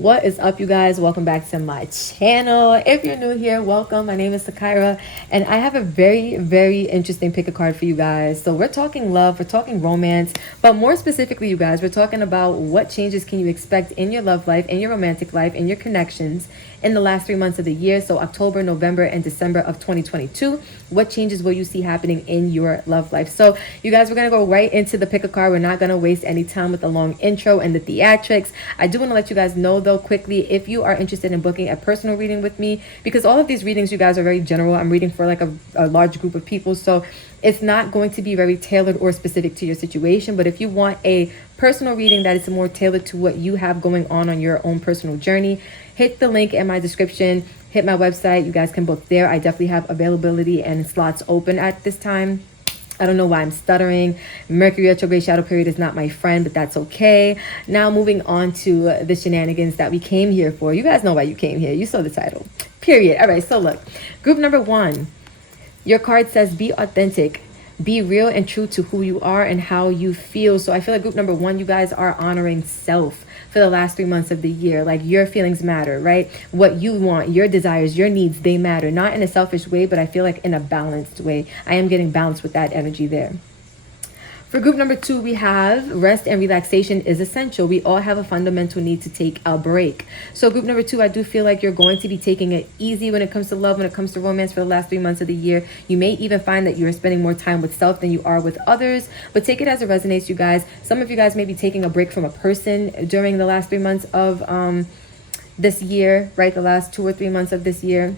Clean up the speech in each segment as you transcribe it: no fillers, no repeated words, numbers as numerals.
What is up, you guys? Welcome back to my channel. If you're new here, welcome. My name is Sakíra, and I have a very interesting pick a card for you guys. So we're talking love, we're talking romance, but more specifically, you guys, we're talking about what changes can you expect in your love life, in your romantic life, in your connections in the last 3 months of the year. So October, November, and December of 2022. What changes will you see happening in your love life? So you guys, we're gonna go right into the pick a card. We're not gonna waste any time with the long intro and the theatrics. I do want to let you guys know though quickly, if you are interested in booking a personal reading with me, because all of these readings, you guys, are very general. I'm reading for like a large group of people, so it's not going to be very tailored or specific to your situation. But if you want a personal reading that is more tailored to what you have going on your own personal journey, hit the link in my description, hit my website. You guys can book there. I definitely have availability and slots open at this time. I don't know why I'm stuttering. Mercury retrograde shadow period is not my friend, but that's okay. Now moving on to the shenanigans that we came here for. You guys know why you came here. You saw the title. Period. All right, so look. Group number 1. Your card says be authentic. Be real and true to who you are and how you feel. So I feel like group number 1, you guys are honoring self for the last 3 months of the year. Like, your feelings matter, right? What you want, your desires, your needs, they matter. Not in a selfish way, but I feel like in a balanced way. I am getting balanced with that energy there. For group number 2, we have rest and relaxation is essential. We all have a fundamental need to take a break. So group number 2, I do feel like you're going to be taking it easy when it comes to love, when it comes to romance for the last 3 months of the year. You may even find that you're spending more time with self than you are with others, but take it as it resonates, you guys. Some of you guys may be taking a break from a person during the last 3 months of this year, right? The last 2 or 3 months of this year.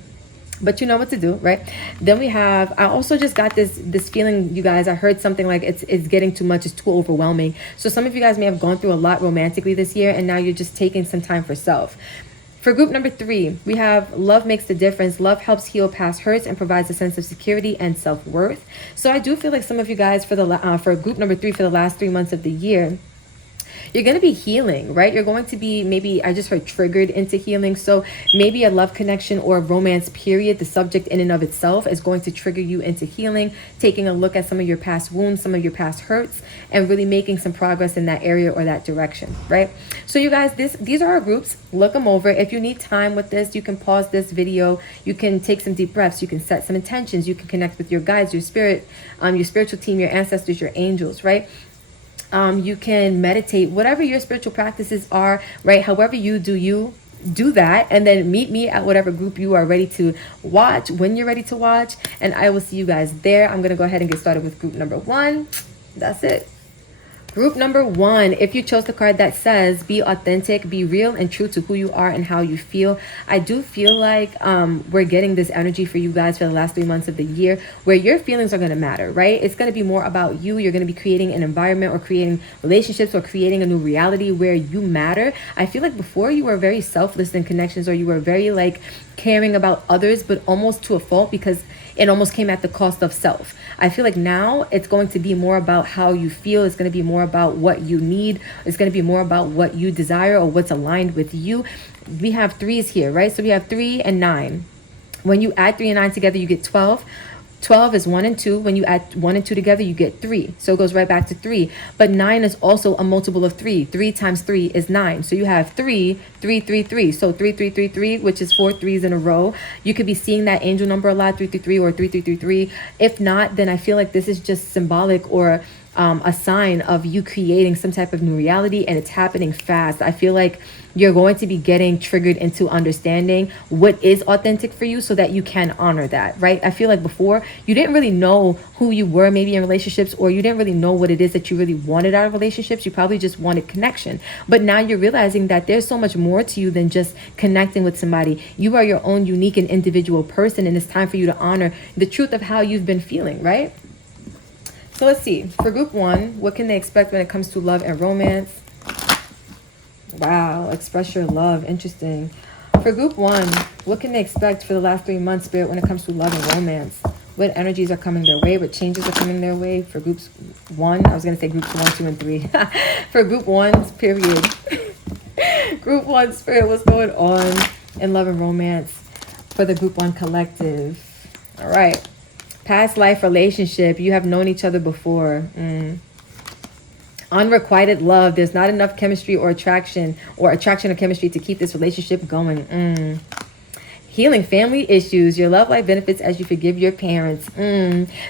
But you know what to do, right? Then we have, I also just got this feeling, you guys. I heard something like it's getting too much, it's too overwhelming. So some of you guys may have gone through a lot romantically this year, and now you're just taking some time for self. For group number 3, we have love makes the difference. Love helps heal past hurts and provides a sense of security and self-worth. So I do feel like some of you guys for group number 3 for the last 3 months of the year, you're going to be healing, right? You're going to be, maybe I just heard triggered into healing. So maybe a love connection or a romance period, the subject in and of itself is going to trigger you into healing, taking a look at some of your past wounds, some of your past hurts, and really making some progress in that area or that direction, right? So you guys, these are our groups. Look them over. If you need time with this, you can pause this video. You can take some deep breaths. You can set some intentions. You can connect with your guides, your spirit, your spiritual team, your ancestors, your angels, right? You can meditate, whatever your spiritual practices are, right? However you do that, and then meet me at whatever group you are ready to watch when you're ready to watch, and I will see you guys there. I'm gonna go ahead and get started with group number 1. That's it. Group number 1, if you chose the card that says be authentic, be real and true to who you are and how you feel, I do feel like we're getting this energy for you guys for the last 3 months of the year where your feelings are going to matter, right? It's going to be more about you. You're going to be creating an environment or creating relationships or creating a new reality where you matter. I feel like before you were very selfless in connections, or you were very like caring about others, but almost to a fault because it almost came at the cost of self. I feel like now it's going to be more about how you feel. It's going to be more about what you need. It's going to be more about what you desire or what's aligned with you. We have 3s here, right? So we have 3 and 9. When you add 3 and 9 together, you get 12. 12 is 1 and 2. When you add 1 and 2 together, you get 3. So it goes right back to 3. But 9 is also a multiple of 3. 3 times 3 is 9. So you have 3, 3, 3, 3. So 3, 3, 3, 3, which is 4 3s in a row. You could be seeing that angel number a lot, 3, 3, 3 or 3, 3, 3, 3. If not, then I feel like this is just symbolic or a sign of you creating some type of new reality, and it's happening fast. I feel like you're going to be getting triggered into understanding what is authentic for you so that you can honor that, right? I feel like before you didn't really know who you were maybe in relationships, or you didn't really know what it is that you really wanted out of relationships. You probably just wanted connection. But now you're realizing that there's so much more to you than just connecting with somebody. You are your own unique and individual person, and it's time for you to honor the truth of how you've been feeling, right? So let's see. For group 1, what can they expect when it comes to love and romance? Wow, express your love. Interesting. For group 1, what can they expect for the last 3 months, Spirit, when it comes to love and romance? What energies are coming their way? What changes are coming their way? For groups 1, I was going to say groups 1, 2, and 3. For group 1, period. Group 1, Spirit, what's going on in love and romance for the group 1 collective? All right. Past life relationship. You have known each other before. Unrequited love. There's not enough chemistry or attraction or chemistry to keep this relationship going. Healing family issues. Your love life benefits as you forgive your parents.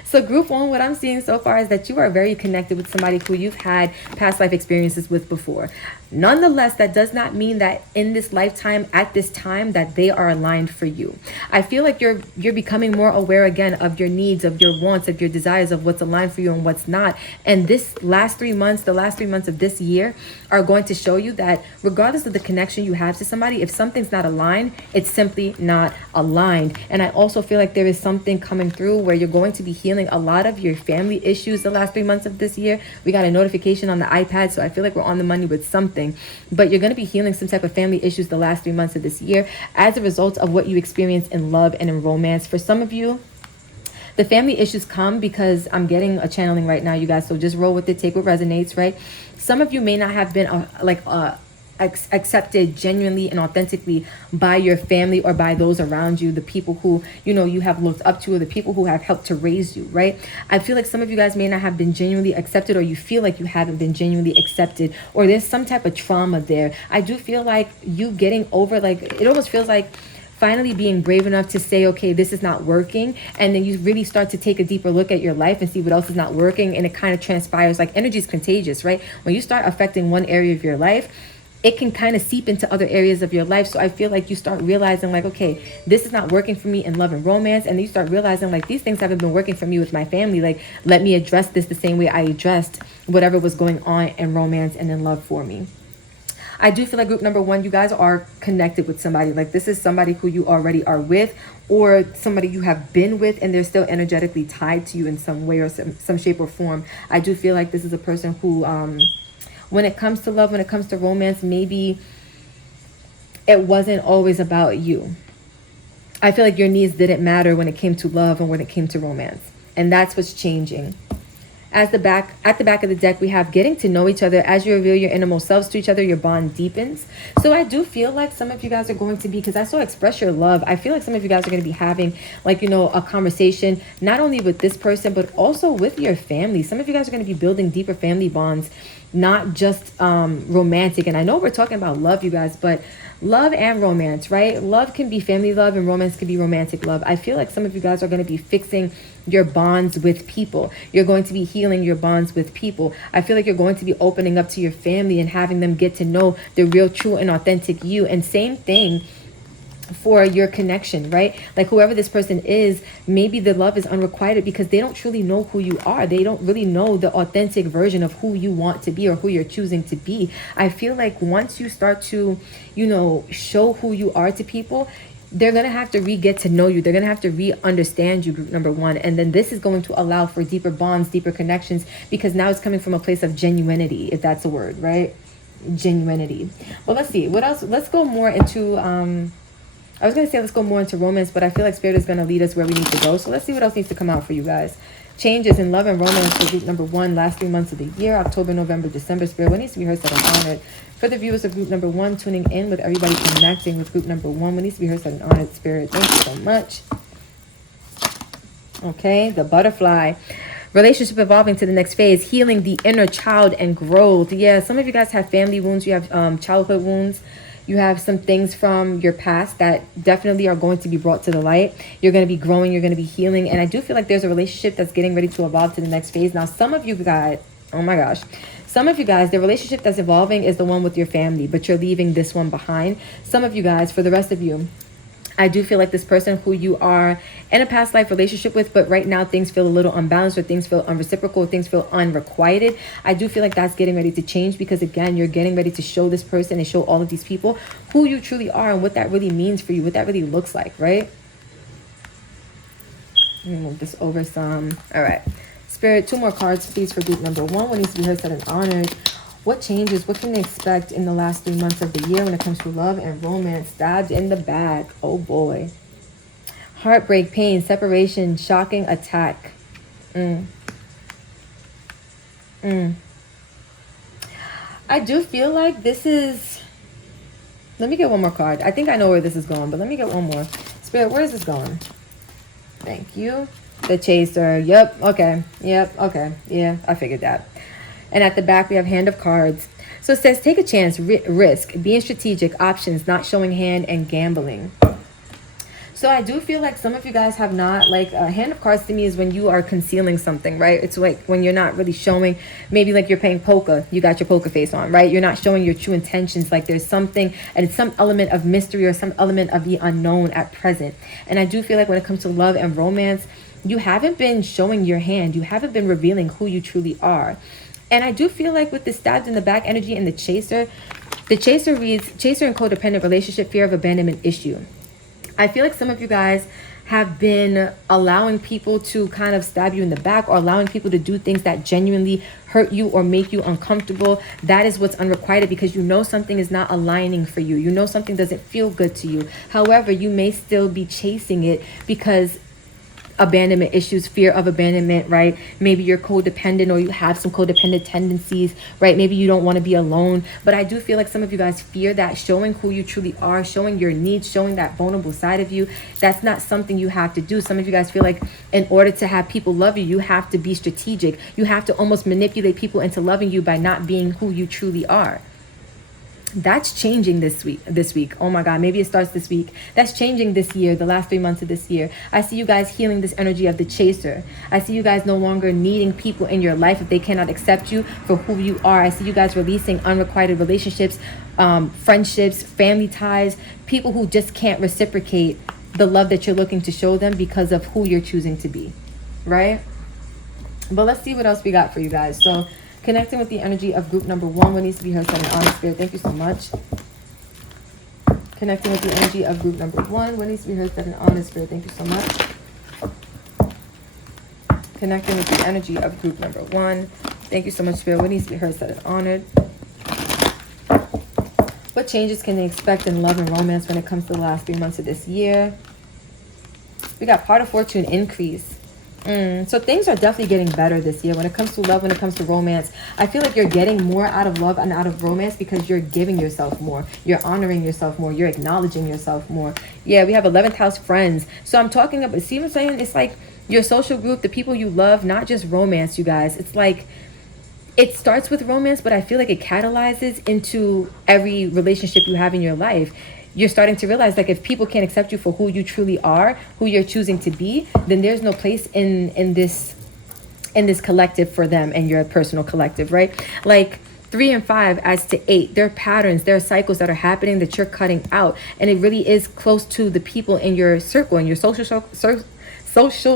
So group one, what I'm seeing so far is that you are very connected with somebody who you've had past life experiences with before. Nonetheless, that does not mean that in this lifetime, at this time, that they are aligned for you. I feel like you're becoming more aware again of your needs, of your wants, of your desires, of what's aligned for you and what's not. And this last 3 months, the last 3 months of this year are going to show you that regardless of the connection you have to somebody, if something's not aligned, it's simply not aligned. And I also feel like there is something coming through where you're going to be healing a lot of your family issues the last 3 months of this year. We got a notification on the iPad, so I feel like we're on the money with something. But you're going to be healing some type of family issues the last 3 months of this year as a result of what you experience in love and in romance. For some of you, the family issues come because I'm getting a channeling right now, you guys. So just roll with it, take what resonates, right? Some of you may not have been accepted genuinely and authentically by your family or by those around you, the people who you have looked up to, or the people who have helped to raise you, right? I feel like some of you guys may not have been genuinely accepted, or you feel like you haven't been genuinely accepted, or there's some type of trauma there. I do feel like you getting over, like, it almost feels like finally being brave enough to say, okay, this is not working. And then you really start to take a deeper look at your life and see what else is not working. And it kind of transpires, like energy is contagious, right? When you start affecting one area of your life, it can kind of seep into other areas of your life. So I feel like you start realizing, like, okay, this is not working for me in love and romance. And then you start realizing, like, these things haven't been working for me with my family. Like, let me address this the same way I addressed whatever was going on in romance and in love for me. I do feel like group number one, you guys are connected with somebody. Like, this is somebody who you already are with, or somebody you have been with, and they're still energetically tied to you in some way or some shape or form. I do feel like this is a person who, when it comes to love, when it comes to romance, maybe it wasn't always about you. I feel like your needs didn't matter when it came to love and when it came to romance. And that's what's changing. At the back of the deck, we have getting to know each other. As you reveal your innermost selves to each other, your bond deepens. So I do feel like some of you guys are going to be, because I saw express your love, I feel like some of you guys are going to be having, like, a conversation, not only with this person, but also with your family. Some of you guys are going to be building deeper family bonds, not just romantic. And I know we're talking about love, you guys, but love and romance, right? Love can be family love and romance can be romantic love. I feel like some of you guys are going to be fixing your bonds with people. You're going to be healing your bonds with people. I feel like you're going to be opening up to your family and having them get to know the real, true, and authentic you. And same thing for your connection, right? Like, whoever this person is, maybe the love is unrequited because they don't truly know who you are. They don't really know the authentic version of who you want to be or who you're choosing to be. I feel like once you start to, show who you are to people, they're going to have to get to know you. They're going to have to understand you, group number one. And then this is going to allow for deeper bonds, deeper connections, because now it's coming from a place of genuinity, if that's a word, right? Genuinity. Well, let's see. What else? Let's go more into, I was going to say let's go more into romance, but I feel like Spirit is going to lead us where we need to go. So let's see what else needs to come out for you guys. Changes in love and romance for group number one, last 3 months of the year, October, November, December. Spirit, what needs to be heard, said, and honored? For the viewers of group number one, tuning in with everybody connecting with group number one, what needs to be heard, said, and honored? Spirit, thank you so much. Okay, the butterfly. Relationship evolving to the next phase, healing the inner child and growth. Yeah, some of you guys have family wounds. You have childhood wounds. You have some things from your past that definitely are going to be brought to the light. You're going to be growing. You're going to be healing. And I do feel like there's a relationship that's getting ready to evolve to the next phase. Now, some of you guys, oh my gosh, some of you guys, the relationship that's evolving is the one with your family, but you're leaving this one behind. Some of you guys, for the rest of you, I do feel like this person who you are in a past life relationship with, but right now things feel a little unbalanced, or things feel unreciprocal, or things feel unrequited. I do feel like that's getting ready to change, because again, you're getting ready to show this person and show all of these people who you truly are and what that really means for you, what that really looks like, right? Let me move this over some. All right. Spirit, 2 more cards, please, for group number one. What needs to be heard, said, and honored? What changes? What can they expect in the last 3 months of the year when it comes to love and romance? Stabbed in the back. Oh boy. Heartbreak, pain, separation, shocking attack. I do feel like this is... Let me get one more card. I think I know where this is going, but let me get one more. Spirit, where is this going? Thank you. The chaser. Yep. Okay. Yep. Okay. Yeah, I figured that. And at the back, we have Hand of Cards. So it says, take a chance, risk, being strategic, options, not showing hand, and gambling. So I do feel like some of you guys have not, like, a Hand of Cards to me is when you are concealing something, right? It's like when you're not really showing, maybe like you're playing poker, you got your poker face on, right? You're not showing your true intentions. Like there's something, and it's some element of mystery or some element of the unknown at present. And I do feel like when it comes to love and romance, you haven't been showing your hand. You haven't been revealing who you truly are. And I do feel like with the stabbed in the back energy and the chaser reads, chaser and codependent relationship, fear of abandonment issue. I feel like some of you guys have been allowing people to kind of stab you in the back, or allowing people to do things that genuinely hurt you or make you uncomfortable. That is what's unrequited, because you know something is not aligning for you. You know something doesn't feel good to you. However, you may still be chasing it because abandonment issues, fear of abandonment, right? Maybe you're codependent, or you have some codependent tendencies, right? Maybe you don't want to be alone. But I do feel like some of you guys fear that showing who you truly are, showing your needs, showing that vulnerable side of you, that's not something you have to do. Some of you guys feel like in order to have people love you, you have to be strategic. You have to almost manipulate people into loving you by not being who you truly are. That's changing this week. Oh my God, maybe it starts this week. That's changing this year, the last 3 months of this year. I see you guys healing this energy of the chaser. I see you guys no longer needing people in your life if they cannot accept you for who you are. I see you guys releasing unrequited relationships, friendships, family ties, people who just can't reciprocate the love that you're looking to show them because of who you're choosing to be, right? But let's see what else we got for you guys. So connecting with the energy of group number 1, what needs to be heard, set, and honest, spirit. Thank you so much. Connecting with the energy of group number 1, what needs to be heard, set, and honest, spirit. Thank you so much. Connecting with the energy of group number 1. Thank you so much, spirit. What needs to be heard, set, and honored. What changes can they expect in love and romance when it comes to the last 3 months of this year? We got part of fortune increase. So things are definitely getting better this year when it comes to love, when it comes to romance. I feel like you're getting more out of love and out of romance because you're giving yourself more. You're honoring yourself more. You're acknowledging yourself more. Yeah, we have 11th house friends. So I'm talking about, see what I'm saying? It's like your social group, the people you love, not just romance, you guys. It's like, it starts with romance, but I feel like it catalyzes into every relationship you have in your life. You're starting to realize, like, if people can't accept you for who you truly are, who you're choosing to be, then there's no place in this collective for them and your personal collective, right? Like 3 and 5 adds to 8. There are patterns, there are cycles that are happening that you're cutting out, and it really is close to the people in your circle, in your social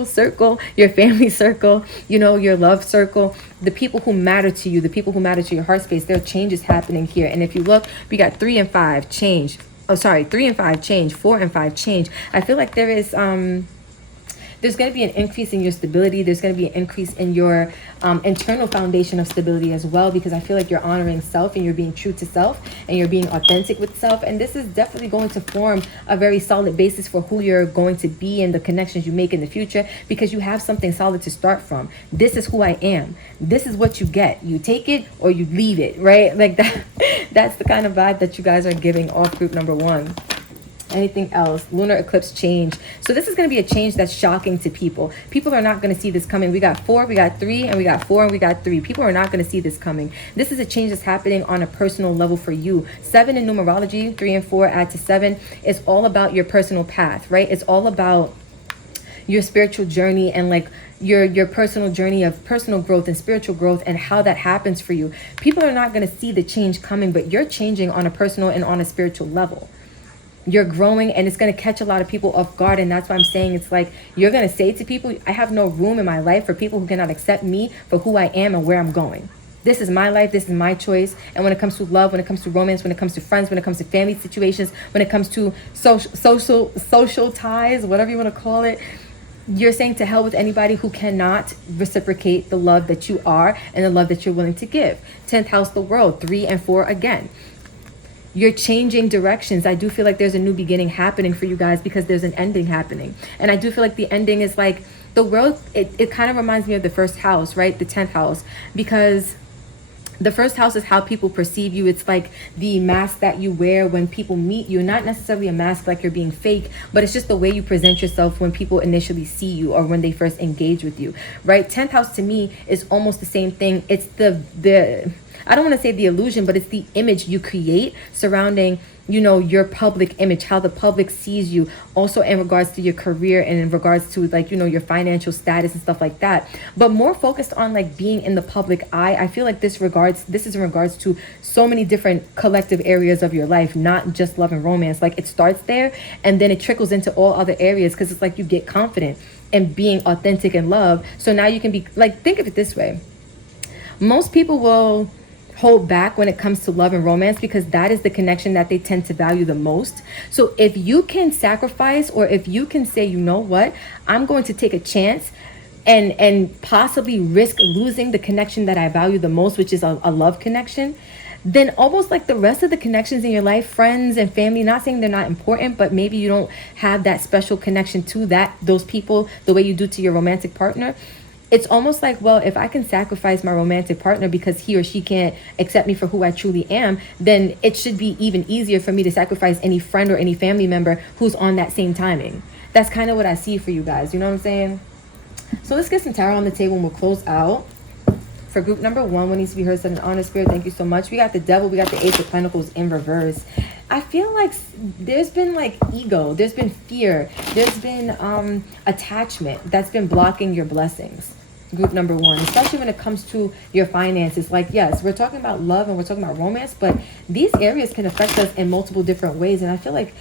circle, your family circle, you know, your love circle, the people who matter to you, the people who matter to your heart space. There are changes happening here. And if you look, we got 3 and 5 change. 3 and 5 change, 4 and 5 change. I feel like there is there's going to be an increase in your stability. There's going to be an increase in your internal foundation of stability as well, because I feel like you're honoring self and you're being true to self and you're being authentic with self. And this is definitely going to form a very solid basis for who you're going to be and the connections you make in the future, because you have something solid to start from. This is who I am. This is what you get. You take it or you leave it, right? Like that. That's the kind of vibe that you guys are giving off group number 1. Anything else? Lunar eclipse change. So this is going to be a change that's shocking to people. People are not going to see this coming. We got 4, we got 3, and we got 4, and we got 3. People are not going to see this coming. This is a change that's happening on a personal level for you. 7 in numerology, 3 and 4 add to 7. It's all about your personal path, right? It's all about your spiritual journey and like your personal journey of personal growth and spiritual growth and how that happens for you. People are not going to see the change coming, but you're changing on a personal and on a spiritual level. You're growing, and it's going to catch a lot of people off guard. And that's why I'm saying, it's like you're going to say to people, I have no room in my life for people who cannot accept me for who I am and where I'm going. This is my life. This is my choice. And when it comes to love, when it comes to romance, when it comes to friends, when it comes to family situations, when it comes to social ties, whatever you want to call it, you're saying to hell with anybody who cannot reciprocate the love that you are and the love that you're willing to give. 10th house, the world, 3 and 4 again. You're changing directions. I do feel like there's a new beginning happening for you guys because there's an ending happening. And I do feel like the ending is like the world. It kind of reminds me of the first house, right? The 10th house, because The first house is how people perceive you. It's like the mask that you wear when people meet you. Not necessarily a mask like you're being fake, but it's just the way you present yourself when people initially see you or when they first engage with you, right? 10th house to me is almost the same thing. It's the I don't want to say the illusion, but it's the image you create surrounding, you know, your public image, how the public sees you, also in regards to your career and in regards to, like, you know, your financial status and stuff like that. But more focused on like being in the public eye. I feel like this is in regards to so many different collective areas of your life, not just love and romance. Like, it starts there and then it trickles into all other areas, because it's like you get confident in being authentic in love. So now you can be like, think of it this way. Most people will hold back when it comes to love and romance because that is the connection that they tend to value the most. So if you can sacrifice, or if you can say, you know what, I'm going to take a chance and possibly risk losing the connection that I value the most, which is a love connection, then almost like the rest of the connections in your life, friends and family, not saying they're not important, but maybe you don't have that special connection to those people the way you do to your romantic partner. It's almost like, well, if I can sacrifice my romantic partner because he or she can't accept me for who I truly am, then it should be even easier for me to sacrifice any friend or any family member who's on that same timing. That's kind of what I see for you guys. You know what I'm saying? So let's get some tarot on the table and we'll close out. For group number 1, what needs to be heard, said, an honest spirit, thank you so much. We got the devil, we got the Ace of Pentacles in reverse. I feel like there's been like ego, there's been fear, there's been attachment that's been blocking your blessings. Group number 1, especially when it comes to your finances. Like, yes, we're talking about love and we're talking about romance, but these areas can affect us in multiple different ways. And I feel like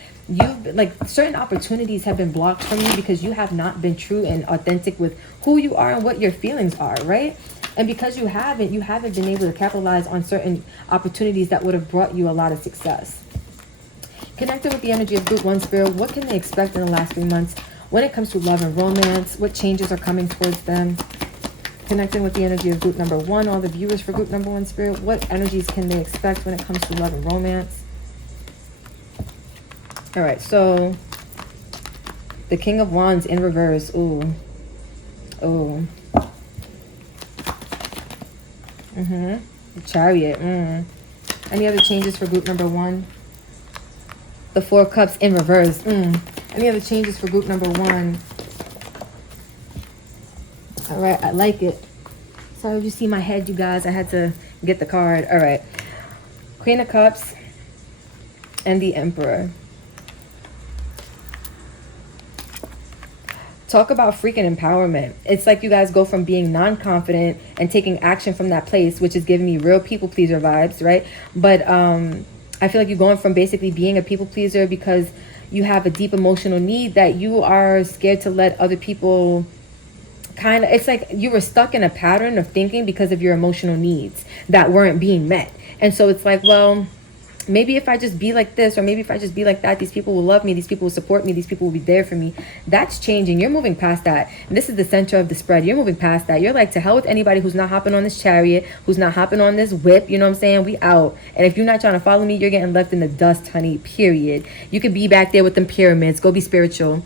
certain opportunities have been blocked from you because you have not been true and authentic with who you are and what your feelings are, right? And because you haven't been able to capitalize on certain opportunities that would have brought you a lot of success. Connected with the energy of group 1 spirit, what can they expect in the last 3 months when it comes to love and romance? What changes are coming towards them? Connecting with the energy of group number 1, all the viewers for group number 1 spirit, what energies can they expect when it comes to love and romance? All right, so the King of Wands in reverse. Ooh. The Chariot. Any other changes for group number 1? The 4 of Cups in reverse. Any other changes for group number 1? All right, I like it. Sorry if you see my head, you guys. I had to get the card. All right. Queen of Cups and the Emperor. Talk about freaking empowerment. It's like you guys go from being non-confident and taking action from that place, which is giving me real people pleaser vibes, right? But I feel like you're going from basically being a people pleaser because you have a deep emotional need that you are scared to let other people it's like you were stuck in a pattern of thinking because of your emotional needs that weren't being met. And so it's like, well, maybe if I just be like this, or maybe if I just be like that, these people will love me, these people will support me, these people will be there for me. That's changing. You're moving past that. And this is the center of the spread. You're moving past that. You're like, to hell with anybody who's not hopping on this chariot, who's not hopping on this whip. You know what I'm saying? We out. And if you're not trying to follow me, you're getting left in the dust, honey, period. You could be back there with them pyramids. Go be spiritual.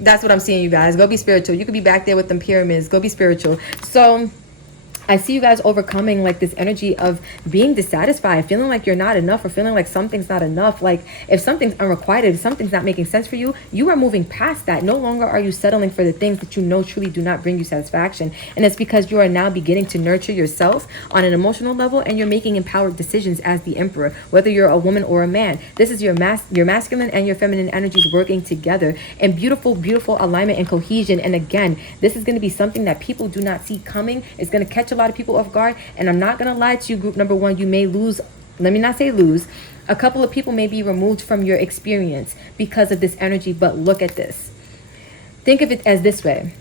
That's what I'm seeing, you guys. Go be spiritual. You could be back there with them pyramids. Go be spiritual. So I see you guys overcoming like this energy of being dissatisfied, feeling like you're not enough, or feeling like something's not enough. Like if something's unrequited, if something's not making sense for you, you are moving past that. No longer are you settling for the things that you know truly do not bring you satisfaction. And it's because you are now beginning to nurture yourself on an emotional level, and you're making empowered decisions as the Emperor, whether you're a woman or a man. This is your masculine and your feminine energies working together in beautiful, beautiful alignment and cohesion. And again, this is going to be something that people do not see coming. It's going to catch a lot of people off guard. And I'm not going to lie to you, group number 1, you may lose, let me not say lose, a couple of people may be removed from your experience because of this energy. But look at this. Think of it as this way.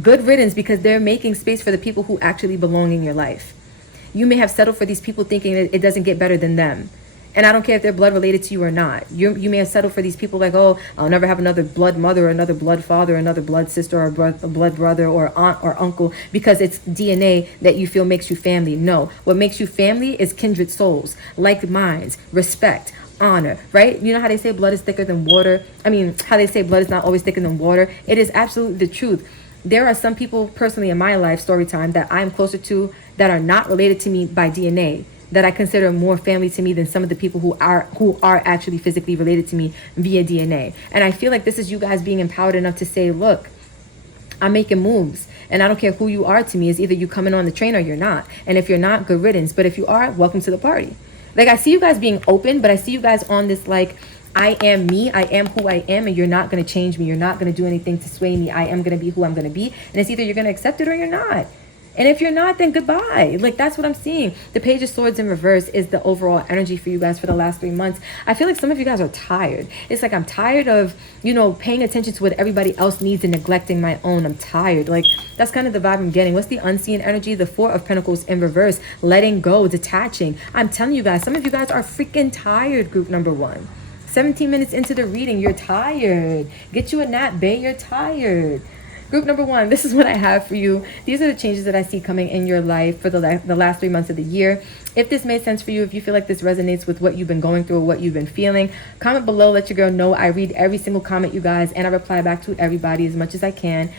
Good riddance, because they're making space for the people who actually belong in your life. You may have settled for these people thinking that it doesn't get better than them. And I don't care if they're blood related to you or not. You may have settled for these people like, oh, I'll never have another blood mother, or another blood father, or another blood sister, or a blood brother, or aunt or uncle, because it's DNA that you feel makes you family. No, what makes you family is kindred souls, like minds, respect, honor, right? You know how they say blood is thicker than water? I mean, how they say blood is not always thicker than water? It is absolutely the truth. there are some people personally in my life, story time, that I'm closer to that are not related to me by DNA, that I consider more family to me than some of the people who are actually physically related to me via DNA. And I feel like this is you guys being empowered enough to say, look, I'm making moves, and I don't care who you are to me. It's either you coming on the train or you're not. And if you're not, good riddance. But if you are, welcome to the party. Like, I see you guys being open, but I see you guys on this, like, I am me, I am who I am, and you're not going to change me. You're not going to do anything to sway me. I am going to be who I'm going to be. And it's either you're going to accept it or you're not. And if you're not, then goodbye. Like, that's what I'm seeing. The Page of Swords in reverse is the overall energy for you guys for the last 3 months. I feel like some of you guys are tired. It's like, I'm tired of, you know, paying attention to what everybody else needs and neglecting my own. I'm tired. Like, that's kind of the vibe I'm getting. What's the unseen energy? The Four of Pentacles in reverse. Letting go, detaching. I'm telling you guys, some of you guys are freaking tired, group number 1. 17 minutes into the reading, you're tired. Get you a nap, babe. You're tired. Group number 1, this is what I have for you. These are the changes that I see coming in your life for the last 3 months of the year. If this made sense for you, if you feel like this resonates with what you've been going through or what you've been feeling, comment below. Let your girl know. I read every single comment, you guys, and I reply back to everybody as much as I can.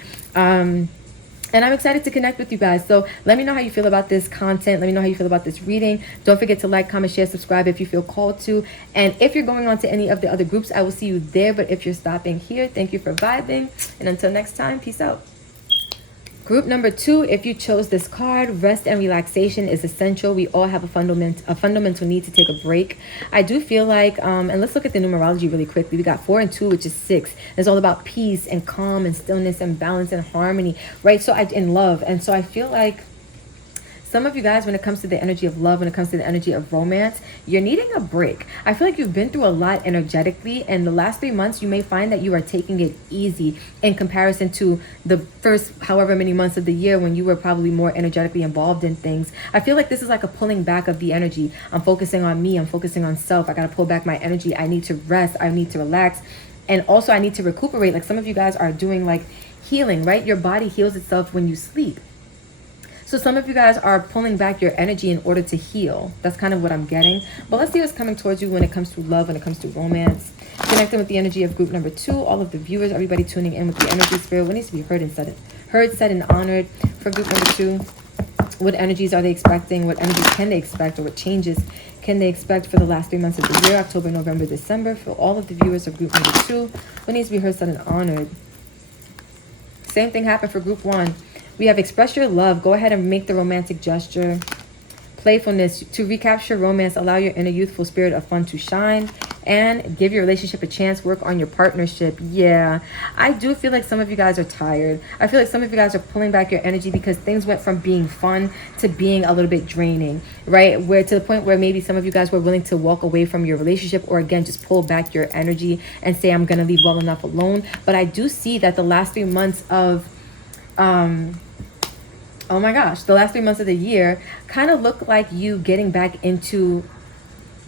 And I'm excited to connect with you guys. So let me know how you feel about this content. Let me know how you feel about this reading. Don't forget to like, comment, share, subscribe if you feel called to. And if you're going on to any of the other groups, I will see you there. But if you're stopping here, thank you for vibing. And until next time, peace out. Group number 2, if you chose this card, rest and relaxation is essential. We all have a fundamental need to take a break. I do feel like, and let's look at the numerology really quickly. We got 4 and 2, which is 6. It's all about peace and calm and stillness and balance and harmony, right? So and love. And so I feel like some of you guys, when it comes to the energy of love, when it comes to the energy of romance, you're needing a break. I feel like you've been through a lot energetically, and the last 3 months, you may find that you are taking it easy in comparison to the first however many months of the year when you were probably more energetically involved in things. I feel like this is like a pulling back of the energy. I'm focusing on me. I'm focusing on self. I got to pull back my energy. I need to rest. I need to relax. And also I need to recuperate. Like, some of you guys are doing like healing, right? Your body heals itself when you sleep. So some of you guys are pulling back your energy in order to heal. That's kind of what I'm getting. But let's see what's coming towards you when it comes to love, when it comes to romance. Connecting with the energy of group number 2. All of the viewers, everybody tuning in with the energy spirit. What needs to be heard, said, and honored for group number 2? What energies are they expecting? What energies can they expect? Or what changes can they expect for the last 3 months of the year? October, November, December. For all of the viewers of group number 2. What needs to be heard, said, and honored? Same thing happened for group 1. We have express your love. Go ahead and make the romantic gesture. Playfulness. To recapture romance, allow your inner youthful spirit of fun to shine. And give your relationship a chance. Work on your partnership. Yeah, I do feel like some of you guys are tired. I feel like some of you guys are pulling back your energy because things went from being fun to being a little bit draining, right? Where to the point where maybe some of you guys were willing to walk away from your relationship, or again, just pull back your energy and say, I'm going to leave well enough alone. But I do see that the last 3 months of, oh my gosh, the last 3 months of the year kind of look like you getting back into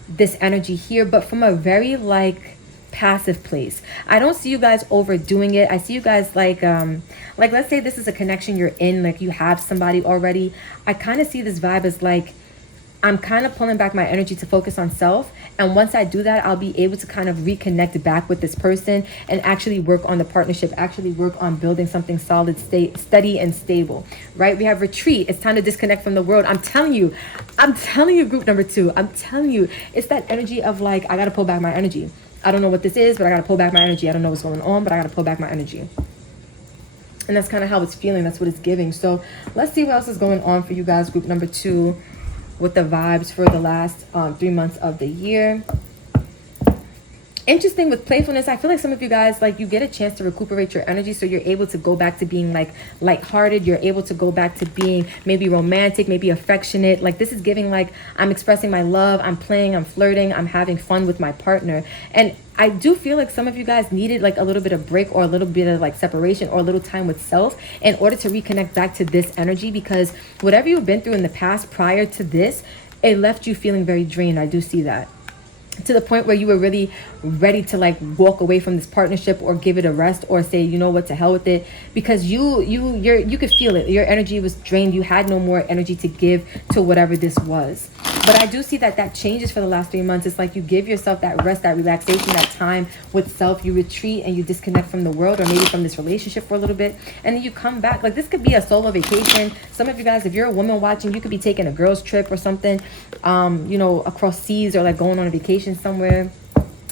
this energy here, but from a very like passive place. I don't see you guys overdoing it. I see you guys like let's say this is a connection you're in, like you have somebody already. I kind of see this vibe as like, I'm kind of pulling back my energy to focus on self. And once I do that, I'll be able to kind of reconnect back with this person and actually work on the partnership, actually work on building something solid, steady and stable, right? We have retreat. It's time to disconnect from the world. I'm telling you, group number 2, I'm telling you, it's that energy of like, I got to pull back my energy. I don't know what this is, but I got to pull back my energy. I don't know what's going on, but I got to pull back my energy. And that's kind of how it's feeling. That's what it's giving. So let's see what else is going on for you guys, group number 2. With the vibes for the last 3 months of the year. Interesting with playfulness, I feel like some of you guys, like, you get a chance to recuperate your energy, so you're able to go back to being like lighthearted. You're able to go back to being maybe romantic, maybe affectionate. Like, this is giving like, I'm expressing my love, I'm playing, I'm flirting, I'm having fun with my partner. And I do feel like some of you guys needed like a little bit of break, or a little bit of like separation, or a little time with self in order to reconnect back to this energy, because whatever you've been through in the past prior to this, it left you feeling very drained. I do see that. To the point where you were really ready to like walk away from this partnership, or give it a rest, or say, you know what, to hell with it, because you could feel it. Your energy was drained. You had no more energy to give to whatever this was. But I do see that that changes for the last 3 months. It's like you give yourself that rest, that relaxation, that time with self. You retreat and you disconnect from the world, or maybe from this relationship for a little bit. And then you come back. Like, this could be a solo vacation. Some of you guys, if you're a woman watching, you could be taking a girls trip or something, you know, across seas, or like going on a vacation somewhere.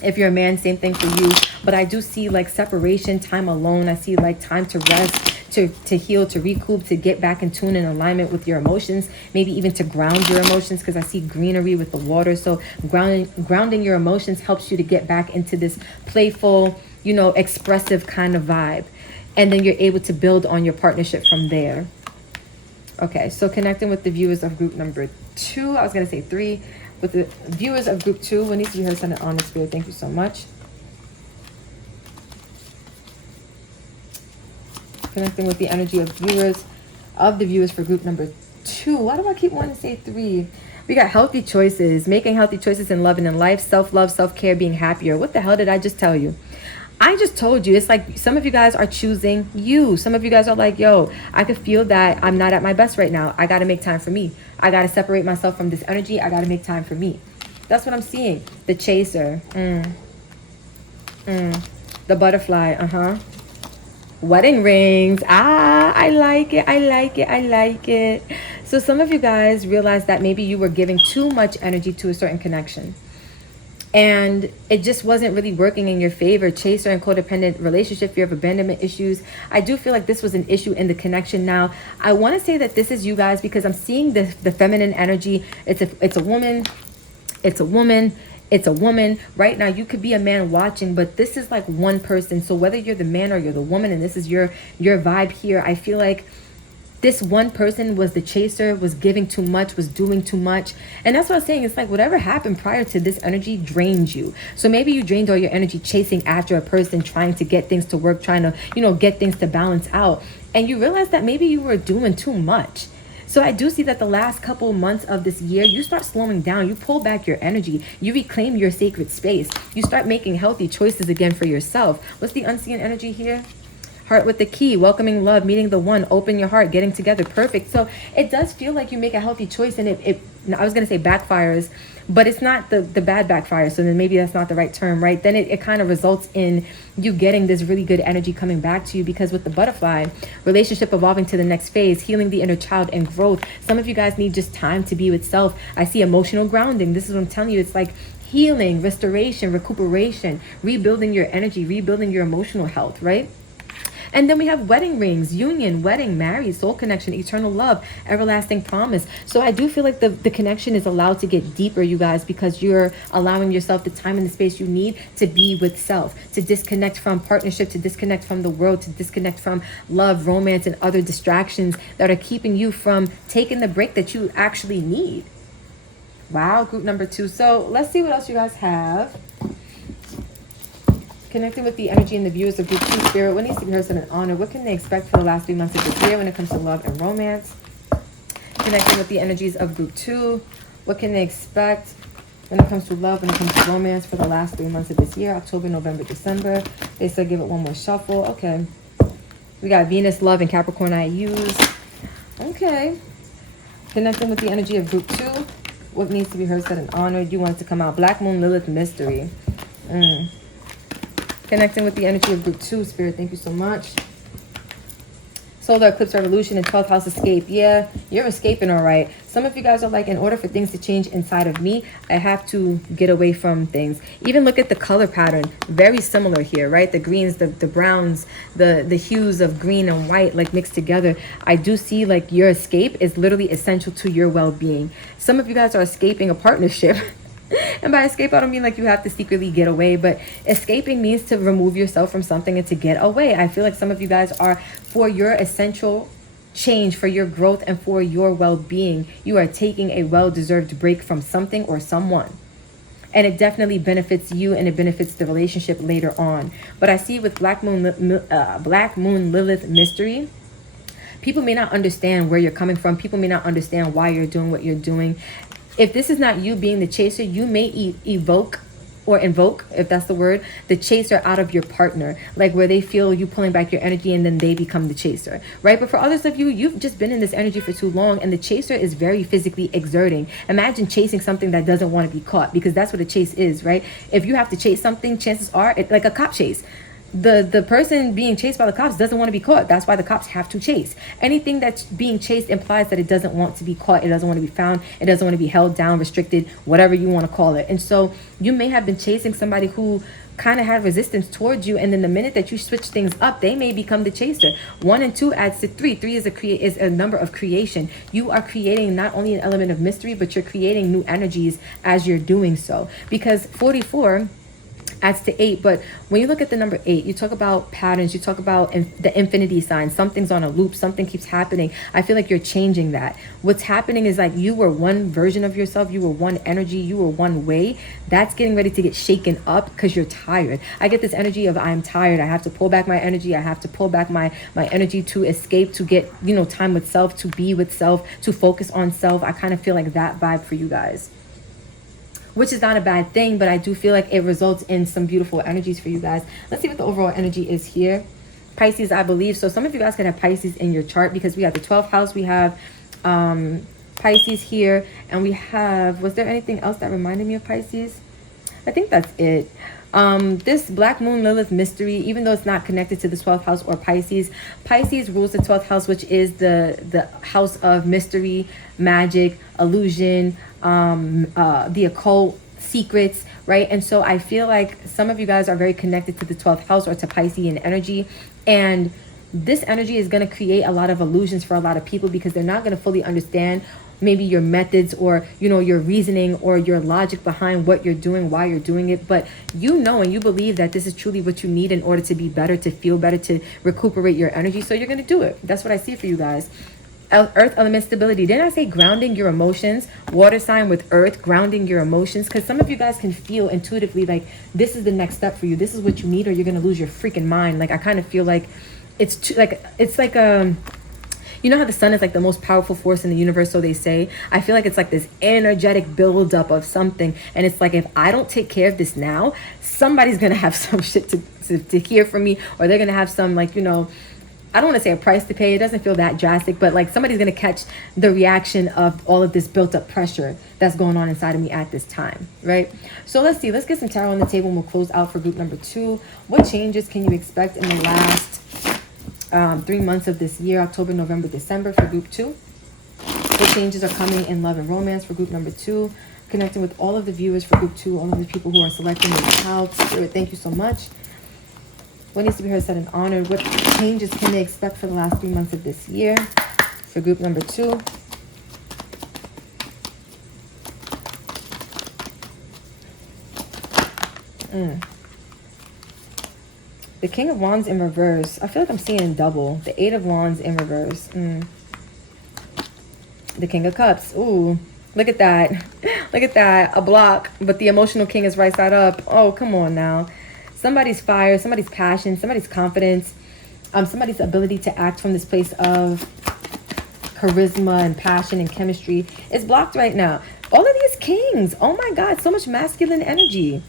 If you're a man, same thing for you. But I do see like separation, time alone. I see like time to rest, to heal, to recoup, to get back in tune and alignment with your emotions, maybe even to ground your emotions, because I see greenery with the water. So grounding your emotions helps you to get back into this playful, you know, expressive kind of vibe. And then you're able to build on your partnership from there. Okay, so connecting with the viewers of group number 2. I was going to say 3. With the viewers of group 2, what needs to be heard, send it on the spirit. Thank you so much. Connecting with the energy of the viewers for group number 2. Why do I keep wanting to say 3? We got healthy choices, making healthy choices in love and in life, self-love, self-care, being happier. What the hell did I just tell you? I just told you. It's like some of you guys are choosing you. Some of you guys are like, yo, I could feel that I'm not at my best right now. I got to make time for me. I got to separate myself from this energy. I got to make time for me. That's what I'm seeing. The chaser. The butterfly. Wedding rings. I like it. I like it. I like it. So some of you guys realize that maybe you were giving too much energy to a certain connection, and it just wasn't really working in your favor. Chaser and codependent relationship, fear of abandonment issues. I do feel like this was an issue in the connection. Now, I want to say that this is you guys, because I'm seeing the feminine energy. It's a woman. It's a woman. It's a woman. Right now, you could be a man watching, but this is like one person. So whether you're the man or you're the woman, and this is your vibe here, I feel like this one person was the chaser, was giving too much, was doing too much. And that's what I was saying. It's like whatever happened prior to this energy drained you. So maybe you drained all your energy chasing after a person, trying to get things to work, trying to, you know, get things to balance out. And you realize that maybe you were doing too much. So I do see that the last couple months of this year, you start slowing down. You pull back your energy. You reclaim your sacred space. You start making healthy choices again for yourself. What's the unseen energy here? Heart with the key, welcoming love, meeting the one, open your heart, getting together. Perfect. So it does feel like you make a healthy choice, and it I was going to say backfires, but it's not the bad backfire. So then maybe that's not the right term, right? Then it kind of results in you getting this really good energy coming back to you, because with the butterfly, relationship evolving to the next phase, healing the inner child and growth. Some of you guys need just time to be with self. I see emotional grounding. This is what I'm telling you. It's like healing, restoration, recuperation, rebuilding your energy, rebuilding your emotional health, right? And then we have wedding rings, union, wedding, married, soul connection, eternal love, everlasting promise. So I do feel like the connection is allowed to get deeper, you guys, because you're allowing yourself the time and the space you need to be with self, to disconnect from partnership, to disconnect from the world, to disconnect from love, romance, and other distractions that are keeping you from taking the break that you actually need. Wow, group number 2. So let's see what else you guys have. Connecting with the energy and the viewers of group 2 spirit. What needs to be heard and honor? What can they expect for the last 3 months of this year when it comes to love and romance? Connecting with the energies of group 2. What can they expect when it comes to love, when it comes to romance for the last 3 months of this year? October, November, December. They said give it one more shuffle. Okay. We got Venus, love, and Capricorn I use. Okay. Connecting with the energy of group 2. What needs to be heard, said, and honored? You want it to come out. Black Moon, Lilith, mystery. Connecting with the energy of group 2 spirit. Thank you so much. Solar eclipse revolution and 12th house escape. Yeah, you're escaping, all right. Some of you guys are like, in order for things to change inside of me, I have to get away from things. Even look at the color pattern. Very similar here, right? The greens, the browns, the hues of green and white, like mixed together. I do see like your escape is literally essential to your well-being. Some of you guys are escaping a partnership. And by escape, I don't mean like you have to secretly get away, but escaping means to remove yourself from something and to get away. I feel like some of you guys are, for your essential change, for your growth, and for your well-being, you are taking a well-deserved break from something or someone. And it definitely benefits you, and it benefits the relationship later on. But I see with Black Moon Lilith mystery, people may not understand where you're coming from. People may not understand why you're doing what you're doing. If this is not you being the chaser, you may evoke or invoke, if that's the word, the chaser out of your partner, like where they feel you pulling back your energy and then they become the chaser, right? But for others of you, you've just been in this energy for too long, and the chaser is very physically exerting. Imagine chasing something that doesn't want to be caught, because that's what a chase is, right? If you have to chase something, chances are it's like a cop chase. The person being chased by the cops doesn't want to be caught. That's why the cops have to chase. Anything that's being chased implies that it doesn't want to be caught. It doesn't want to be found. It doesn't want to be held down, restricted, whatever you want to call it. And so you may have been chasing somebody who kind of had resistance towards you, and then the minute that you switch things up, they may become the chaser. 1 and 2 adds to 3. 3 is a number of creation. You are creating not only an element of mystery, but you're creating new energies as you're doing so, because 44 adds to 8. But when you look at the number 8, you talk about patterns, you talk about the infinity sign. Something's on a loop, something keeps happening. I feel like you're changing that. What's happening is like you were one version of yourself, you were one energy, you were one way. That's getting ready to get shaken up because you're tired. I get this energy of I'm tired. I have to pull back my energy. I have to pull back my energy to escape, to get, time with self, to be with self, to focus on self. I kind of feel like that vibe for you guys, which is not a bad thing, but I do feel like it results in some beautiful energies for you guys. Let's see what the overall energy is here. Pisces, I believe. So some of you guys could have Pisces in your chart, because we have the 12th house. We have Pisces here, and we have, was there anything else that reminded me of Pisces? I think that's it. This Black Moon Lilith mystery, even though it's not connected to the 12th house or Pisces, Pisces rules the 12th house, which is the house of mystery, magic, illusion, the occult, secrets, right? And so I feel like some of you guys are very connected to the 12th house or to Piscean energy, and this energy is going to create a lot of illusions for a lot of people, because they're not going to fully understand maybe your methods or your reasoning or your logic behind what you're doing, why you're doing it. But and you believe that this is truly what you need in order to be better, to feel better, to recuperate your energy. So you're going to do it. That's what I see for you guys. Earth element stability. Didn't I say grounding your emotions? Water sign with earth, grounding your emotions. Because some of you guys can feel intuitively like this is the next step for you. This is what you need, or you're going to lose your freaking mind. Like I kind of feel like it's like you know how the sun is like the most powerful force in the universe, so they say. I feel like it's like this energetic buildup of something. And it's like, if I don't take care of this now, somebody's going to have some shit to hear from me, or they're going to have some I don't want to say a price to pay. It doesn't feel that drastic, but like somebody's going to catch the reaction of all of this built up pressure that's going on inside of me at this time, right? So let's see. Let's get some tarot on the table, and we'll close out for group number 2. What changes can you expect in the last 3 months of this year, October, November, December, for group 2? What changes are coming in love and romance for group number 2? Connecting with all of the viewers for group 2, all of the people who are selecting this house. Spirit, thank you so much. What needs to be heard, said, and honored? What changes can they expect for the last 3 months of this year for group number 2? The King of Wands in reverse. I feel like I'm seeing double. The 8 of Wands in reverse. The King of Cups. Ooh, look at that. Look at that. A block, but the emotional king is right side up. Oh, come on now. Somebody's fire, somebody's passion, somebody's confidence, somebody's ability to act from this place of charisma and passion and chemistry is blocked right now. All of these kings. Oh my God, so much masculine energy.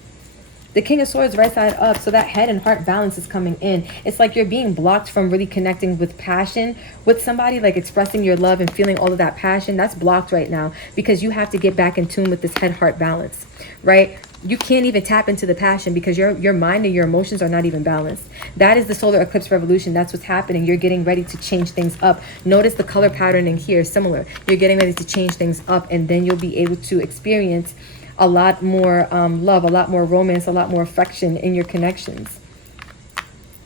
The King of Swords right side up, so that head and heart balance is coming in. It's like you're being blocked from really connecting with passion with somebody, like expressing your love and feeling all of that passion. That's blocked right now because you have to get back in tune with this head heart balance, right? You can't even tap into the passion because your mind and your emotions are not even balanced. That is the solar eclipse revolution. That's what's happening. You're getting ready to change things up. Notice the color patterning here, similar. You're getting ready to change things up, and then you'll be able to experience a lot more love, a lot more romance, a lot more affection in your connections,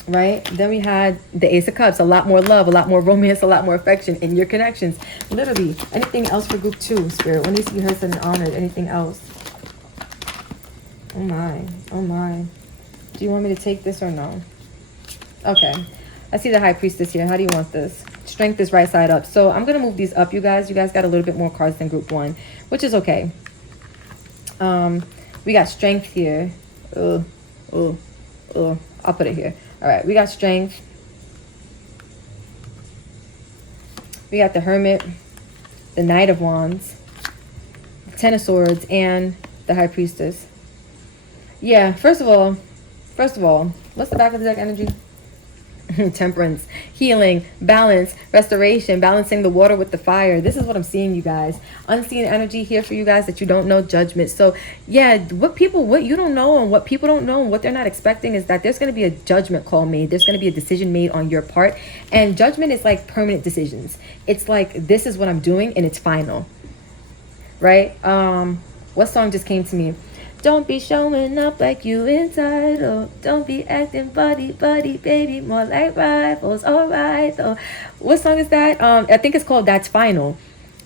right? Then we had the Ace of Cups, a lot more love, a lot more romance, a lot more affection in your connections. Literally, anything else for group 2, Spirit? What needs to be heard, said, and honored? Anything else? Oh my, oh my. Do you want me to take this or no? Okay, I see the High Priestess here. How do you want this? Strength is right side up. So I'm going to move these up, you guys. You guys got a little bit more cards than group 1, which is okay. We got strength here. I'll put it here. All right, we got strength. We got the Hermit, the Knight of Wands, the Ten of Swords, and the High Priestess. Yeah, first of all, what's the back of the deck energy? Temperance, healing, balance, restoration, balancing the water with the fire. This is what I'm seeing, you guys. Unseen energy here for you guys that you don't know, judgment. So yeah, what you don't know and what people don't know and what they're not expecting is that there's going to be a judgment call made. There's going to be a decision made on your part. And judgment is like permanent decisions. It's like, this is what I'm doing and it's final. Right? What song just came to me? Don't be showing up like you entitled. Don't be acting buddy, baby, more like rivals. Alright though. What song is that? I think it's called That's Final.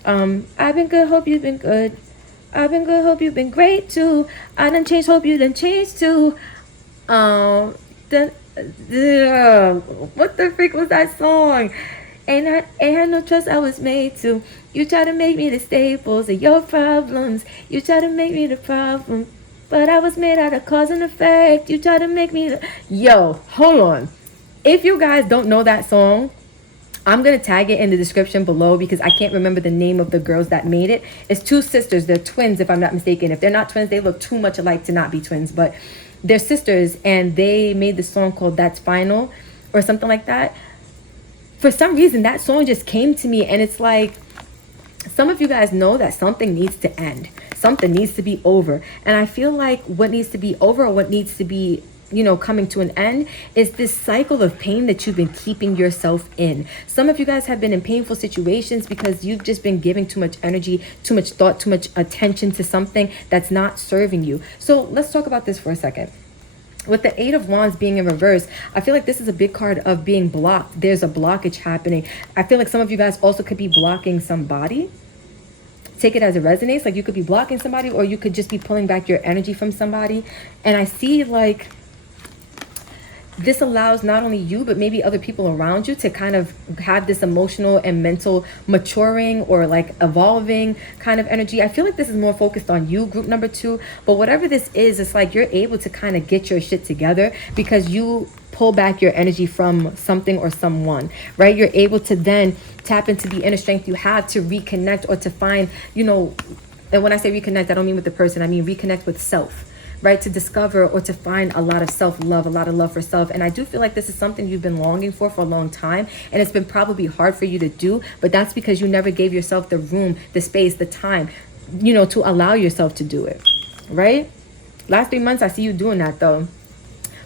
I've been good, hope you've been good. I've been good, hope you've been great too. I done changed, hope you done changed too. What the freak was that song? Ain't had no trust, I was made to. You try to make me the staples of your problems. You try to make me the problem. But I was made out of cause and effect. You try to make me the... Yo, hold on. If you guys don't know that song, I'm going to tag it in the description below because I can't remember the name of the girls that made it. It's two sisters. They're twins, if I'm not mistaken. If they're not twins, they look too much alike to not be twins. But they're sisters, and they made the song called That's Final or something like that. For some reason, that song just came to me, and it's like, some of you guys know that something needs to end. Something needs to be over. And I feel like what needs to be over, or what needs to be, coming to an end, is this cycle of pain that you've been keeping yourself in. Some of you guys have been in painful situations because you've just been giving too much energy, too much thought, too much attention to something that's not serving you. So let's talk about this for a second. With the Eight of Wands being in reverse, I feel like this is a big card of being blocked. There's a blockage happening. I feel like some of you guys also could be blocking somebody. Take it as it resonates. Like, you could be blocking somebody, or you could just be pulling back your energy from somebody. And I see, like, this allows not only you, but maybe other people around you to kind of have this emotional and mental maturing, or like evolving kind of energy. I feel like this is more focused on you, group number 2. But whatever this is, it's like you're able to kind of get your shit together because you pull back your energy from something or someone, right? You're able to then tap into the inner strength you have to reconnect, or to find, and when I say reconnect, I don't mean with the person, I mean reconnect with self. Right? To discover or to find a lot of self-love, a lot of love for self. And I do feel like this is something you've been longing for a long time. And it's been probably hard for you to do, but that's because you never gave yourself the room, the space, the time, to allow yourself to do it. Right? Last 3 months, I see you doing that though.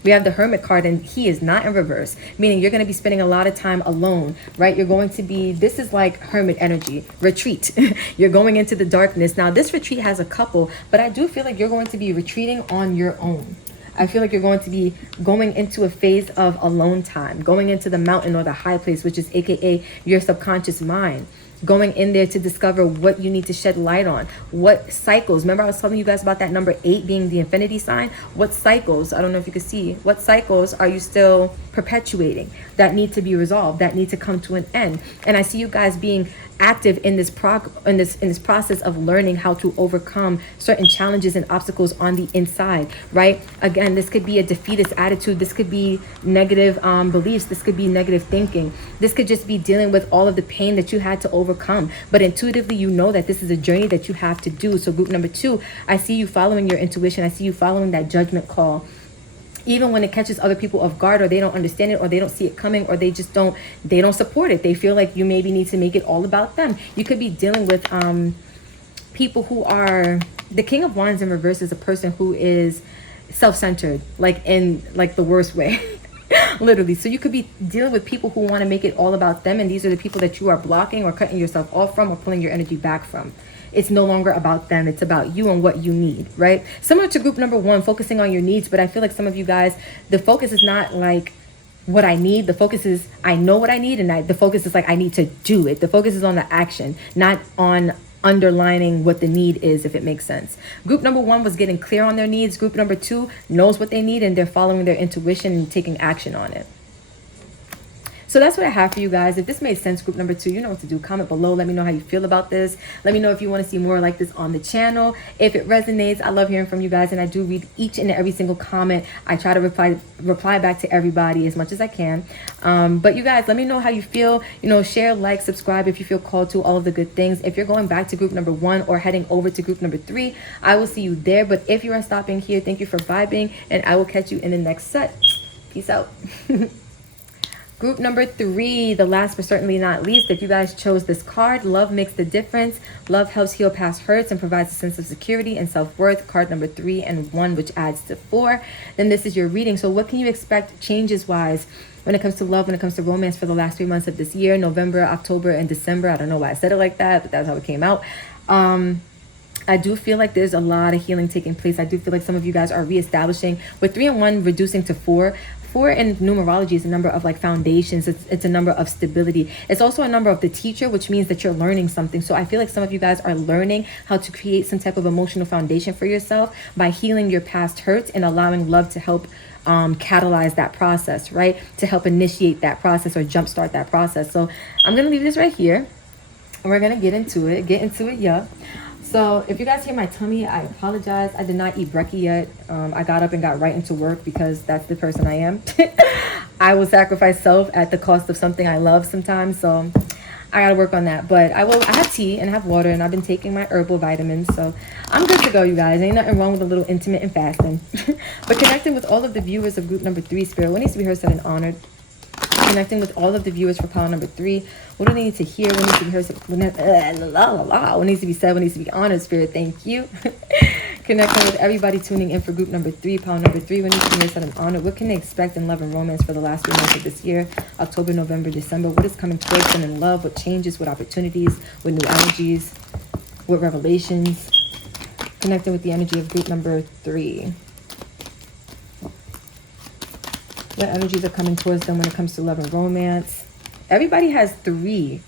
We have the Hermit card, and he is not in reverse, meaning you're going to be spending a lot of time alone, right? You're going to be, this is like Hermit energy, retreat. You're going into the darkness. Now, this retreat has a couple, but I do feel like you're going to be retreating on your own. I feel like you're going to be going into a phase of alone time, going into the mountain or the high place, which is AKA your subconscious mind. Going in there to discover what you need to shed light on. What cycles, remember I was telling you guys about that number 8 being the infinity sign? What cycles, I don't know if you can see, what cycles are you still perpetuating that need to be resolved, that need to come to an end? And I see you guys being active in this process of learning how to overcome certain challenges and obstacles on the inside, right? Again, this could be a defeatist attitude. This could be negative beliefs. This could be negative thinking. This could just be dealing with all of the pain that you had to overcome. But intuitively, you know that this is a journey that you have to do. So group number 2, I see you following your intuition. I see you following that judgment call. Even when it catches other people off guard, or they don't understand it, or they don't see it coming, or they just don't support it. They feel like you maybe need to make it all about them. You could be dealing with people who are, the King of Wands in reverse is a person who is self-centered, like in like the worst way. Literally. So you could be dealing with people who want to make it all about them, and these are the people that you are blocking or cutting yourself off from, or pulling your energy back from. It's no longer about them. It's about you and what you need, right? Similar to group number 1, focusing on your needs. But I feel like some of you guys, the focus is not like what I need. The focus is I know what I need, and the focus is like I need to do it. The focus is on the action, not on underlining what the need is, if it makes sense. Group number 1 was getting clear on their needs. Group number 2 knows what they need, and they're following their intuition and taking action on it. So that's what I have for you guys. If this made sense, group number 2, you know what to do. Comment below. Let me know how you feel about this. Let me know if you want to see more like this on the channel. If it resonates, I love hearing from you guys, and I do read each and every single comment. I try to reply back to everybody as much as I can. But you guys, let me know how you feel. You know, share, like, subscribe if you feel called to, all of the good things. If you're going back to group number 1 or heading over to group number 3, I will see you there. But if you are stopping here, thank you for vibing, and I will catch you in the next set. Peace out. Group number 3, the last but certainly not least, if you guys chose this card, love makes the difference. Love helps heal past hurts and provides a sense of security and self-worth. Card number 3 and 1, which adds to 4. Then this is your reading. So what can you expect changes-wise when it comes to love, when it comes to romance for the last 3 months of this year, November, October, and December? I don't know why I said it like that, but that's how it came out. I do feel like there's a lot of healing taking place. I do feel like some of you guys are reestablishing with 3 and 1 reducing to 4. 4 in numerology is a number of like foundations. It's a number of stability. It's also a number of the teacher, which means that you're learning something. So I feel like some of you guys are learning how to create some type of emotional foundation for yourself by healing your past hurts and allowing love to help catalyze that process, right? To help initiate that process or jumpstart that process. So I'm going to leave this right here. And we're going to get into it. Yeah. So if you guys hear my tummy, I apologize. I did not eat brekkie yet. I got up and got right into work because that's the person I am. I will sacrifice self at the cost of something I love sometimes. So I got to work on that. But I have tea and I have water, and I've been taking my herbal vitamins. So I'm good to go, you guys. Ain't nothing wrong with a little intimate and fasting. But connecting with all of the viewers of group number 3, Spirit, what needs to be heard, said, and honored? Connecting with all of the viewers for pile number 3. What do they need to hear? What needs to be heard? What needs to be said? What needs to be honored? Spirit, thank you. Connecting with everybody tuning in for group number 3, pile number 3. What needs to be heard, said, and honored? What can they expect in love and romance for the last 3 months of this year? October, November, December. What is coming towards them in love? What changes? What opportunities? What new energies? What revelations? Connecting with the energy of group number 3. What energies are coming towards them when it comes to love and romance? Everybody has 3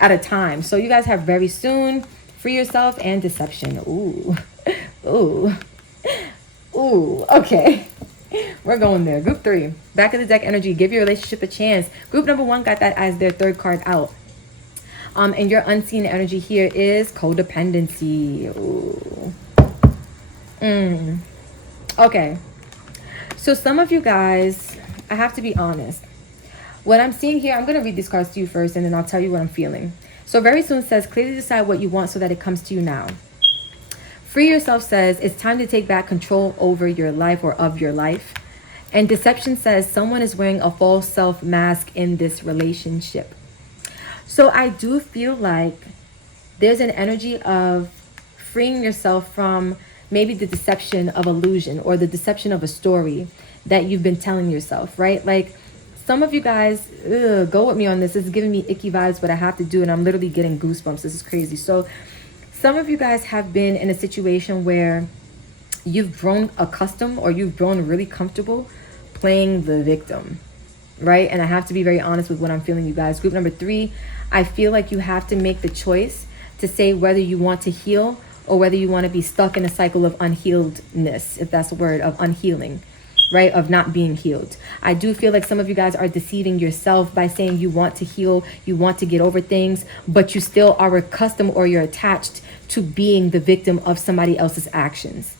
at a time. So you guys have very soon, free yourself, and deception. Ooh. Ooh. Ooh. Okay. We're going there. Group 3. Back of the deck energy. Give your relationship a chance. Group number 1 got that as their 3rd card out. And your unseen energy here is codependency. Ooh. Okay. So some of you guys, I have to be honest. What I'm seeing here, I'm going to read these cards to you first, and then I'll tell you what I'm feeling. So very soon says, clearly decide what you want so that it comes to you now. Free yourself says, it's time to take back control over your life or of your life. And deception says, someone is wearing a false self mask in this relationship. So I do feel like there's an energy of freeing yourself from maybe the deception of illusion or the deception of a story that you've been telling yourself, right? Like some of you guys, go with me on this. This is giving me icky vibes, but I have to do it. I'm literally getting goosebumps. This is crazy. So some of you guys have been in a situation where you've grown accustomed or you've grown really comfortable playing the victim, right? And I have to be very honest with what I'm feeling, you guys. Group number 3, I feel like you have to make the choice to say whether you want to heal or whether you want to be stuck in a cycle of unhealedness, if that's a word, of unhealing, right? Of not being healed. I do feel like some of you guys are deceiving yourself by saying you want to heal, you want to get over things, but you still are accustomed or you're attached to being the victim of somebody else's actions.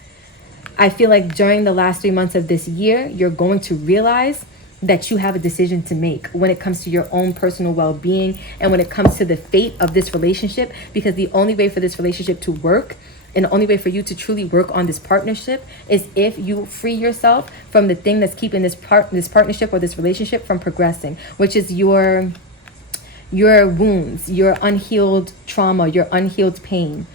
I feel like during the last 3 months of this year, you're going to realize that you have a decision to make when it comes to your own personal well-being and when it comes to the fate of this relationship, because the only way for this relationship to work and the only way for you to truly work on this partnership is if you free yourself from the thing that's keeping this partnership or this relationship from progressing, which is your wounds, your unhealed trauma, your unhealed pain.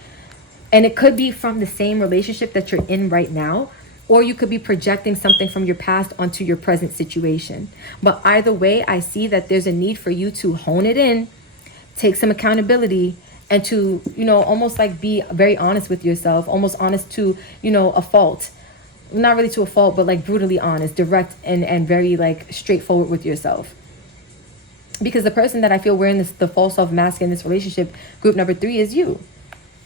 And it could be from the same relationship that you're in right now, or you could be projecting something from your past onto your present situation. But either way, I see that there's a need for you to hone it in, take some accountability, and to, almost like be very honest with yourself, almost honest to, a fault. Not really to a fault, but like brutally honest, direct, and very like straightforward with yourself. Because the person that I feel wearing the false self mask in this relationship, group number 3, is you.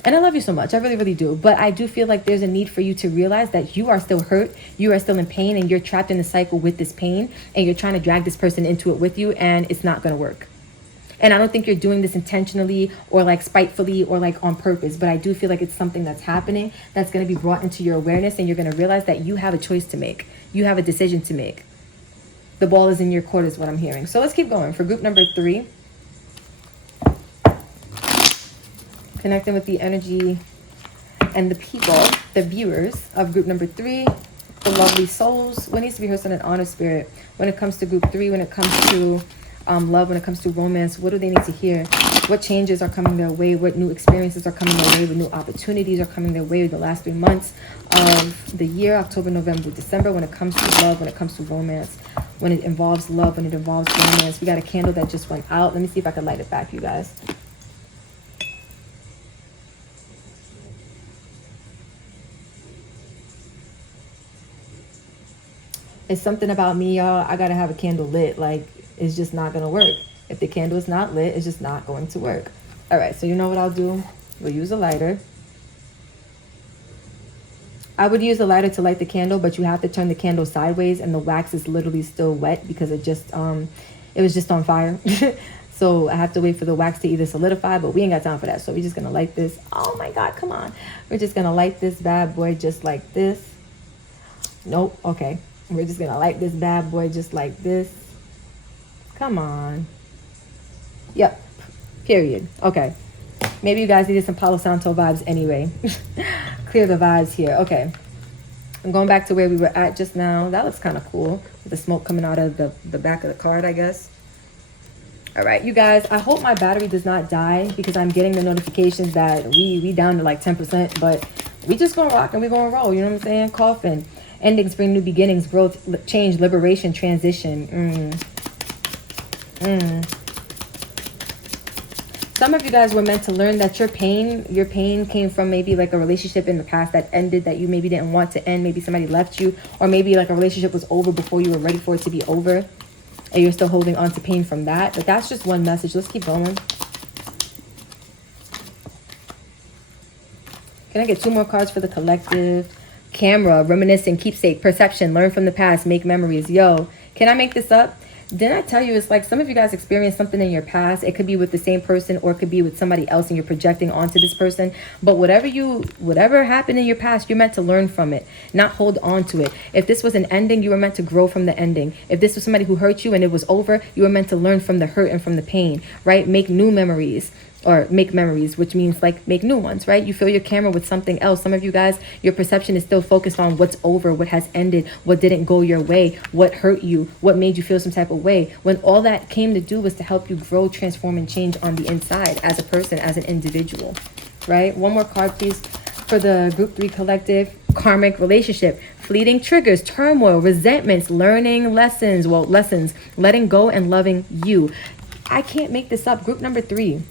And I love you so much. I really, really do. But I do feel like there's a need for you to realize that you are still hurt. You are still in pain, and you're trapped in the cycle with this pain, and you're trying to drag this person into it with you, and it's not going to work. And I don't think you're doing this intentionally or like spitefully or like on purpose, but I do feel like it's something that's happening that's going to be brought into your awareness, and you're going to realize that you have a choice to make. You have a decision to make. The ball is in your court is what I'm hearing. So let's keep going. For group number 3, connecting with the energy and the people, the viewers of group number 3, the lovely souls. What needs to be heard in an honor spirit when it comes to group 3, when it comes to love, when it comes to romance? What do they need to hear? What changes are coming their way? What new experiences are coming their way? What new opportunities are coming their way the last 3 months of the year, October, November, December, when it comes to love, when it comes to romance, when it involves love, when it involves romance? We got a candle that just went out. Let me see if I can light it back, you guys. It's something about me, y'all. I gotta have a candle lit. Like, it's just not gonna work. If the candle is not lit, it's just not going to work. All right, so you know what I'll do? We'll use a lighter. I would use a lighter to light the candle, but you have to turn the candle sideways, and the wax is literally still wet because it was just on fire. So I have to wait for the wax to either solidify, but we ain't got time for that. So we're just gonna light this. Oh my God, come on. We're just gonna light this bad boy just like this. Nope, okay. We're just gonna light this bad boy just like this. Come on. Yep, period. Okay. Maybe you guys needed some Palo Santo vibes anyway. Clear the vibes here. Okay. I'm going back to where we were at just now. That looks kind of cool. With the smoke coming out of the back of the card, I guess. All right, you guys, I hope my battery does not die because I'm getting the notifications that we down to like 10%, but we just gonna rock and we gonna roll. You know what I'm saying? Coffin. Endings bring new beginnings, growth, change, liberation, transition. Some of you guys were meant to learn that your pain came from maybe like a relationship in the past that ended, that you maybe didn't want to end. Maybe somebody left you, or maybe like a relationship was over before you were ready for it to be over, and you're still holding on to pain from that. But that's just one message. Let's keep going. Can I get 2 more cards for the collective? Camera, reminiscing, keepsake, perception, learn from the past, make memories. Yo, can I make this up? Didn't I tell you it's like some of you guys experienced something in your past? It could be with the same person, or it could be with somebody else, and you're projecting onto this person. But whatever happened in your past, you're meant to learn from it, not hold on to it. If this was an ending, you were meant to grow from the ending. If this was somebody who hurt you and it was over, you were meant to learn from the hurt and from the pain, right? Make new memories. Or make memories, which means like make new ones, right? You fill your camera with something else. Some of you guys, your perception is still focused on what's over, what has ended, what didn't go your way, what hurt you, what made you feel some type of way, when all that came to do was to help you grow, transform, and change on the inside as a person, as an individual, right? One more card, please, for the group 3 collective. Karmic relationship, fleeting triggers, turmoil, resentments, learning lessons, letting go and loving you. I can't make this up. Group number 3.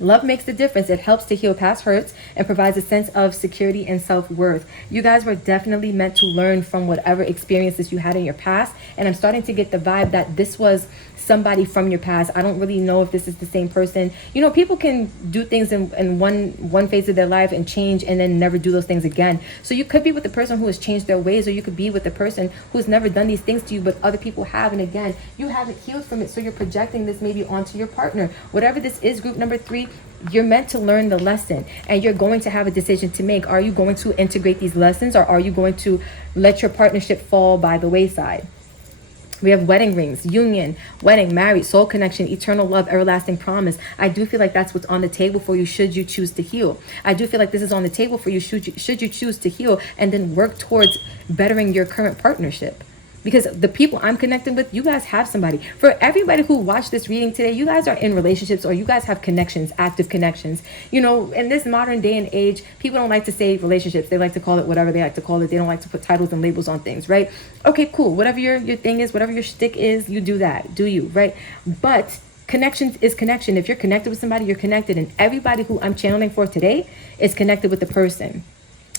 Love makes the difference. It helps to heal past hurts and provides a sense of security and self-worth. You guys were definitely meant to learn from whatever experiences you had in your past. And I'm starting to get the vibe that this was somebody from your past. I don't really know if this is the same person. You know, people can do things in one phase of their life and change and then never do those things again. So you could be with the person who has changed their ways, or you could be with the person who's never done these things to you, but other people have. And again, you haven't healed from it. So you're projecting this maybe onto your partner. Whatever this is, group number 3, you're meant to learn the lesson, and you're going to have a decision to make. Are you going to integrate these lessons, or are you going to let your partnership fall by the wayside? We have wedding rings, union, wedding, married, soul connection, eternal love, everlasting promise. I do feel like that's what's on the table for you should you choose to heal. I do feel like this is on the table for you should you choose to heal and then work towards bettering your current partnership. Because the people I'm connecting with, you guys have somebody. For everybody who watched this reading today, you guys are in relationships, or you guys have connections, active connections. You know, in this modern day and age, people don't like to say relationships. They like to call it whatever they like to call it. They don't like to put titles and labels on things, right? Okay, cool. Whatever your thing is, whatever your shtick is, you do that. Do you, right? But connection is connection. If you're connected with somebody, you're connected. And everybody who I'm channeling for today is connected with the person.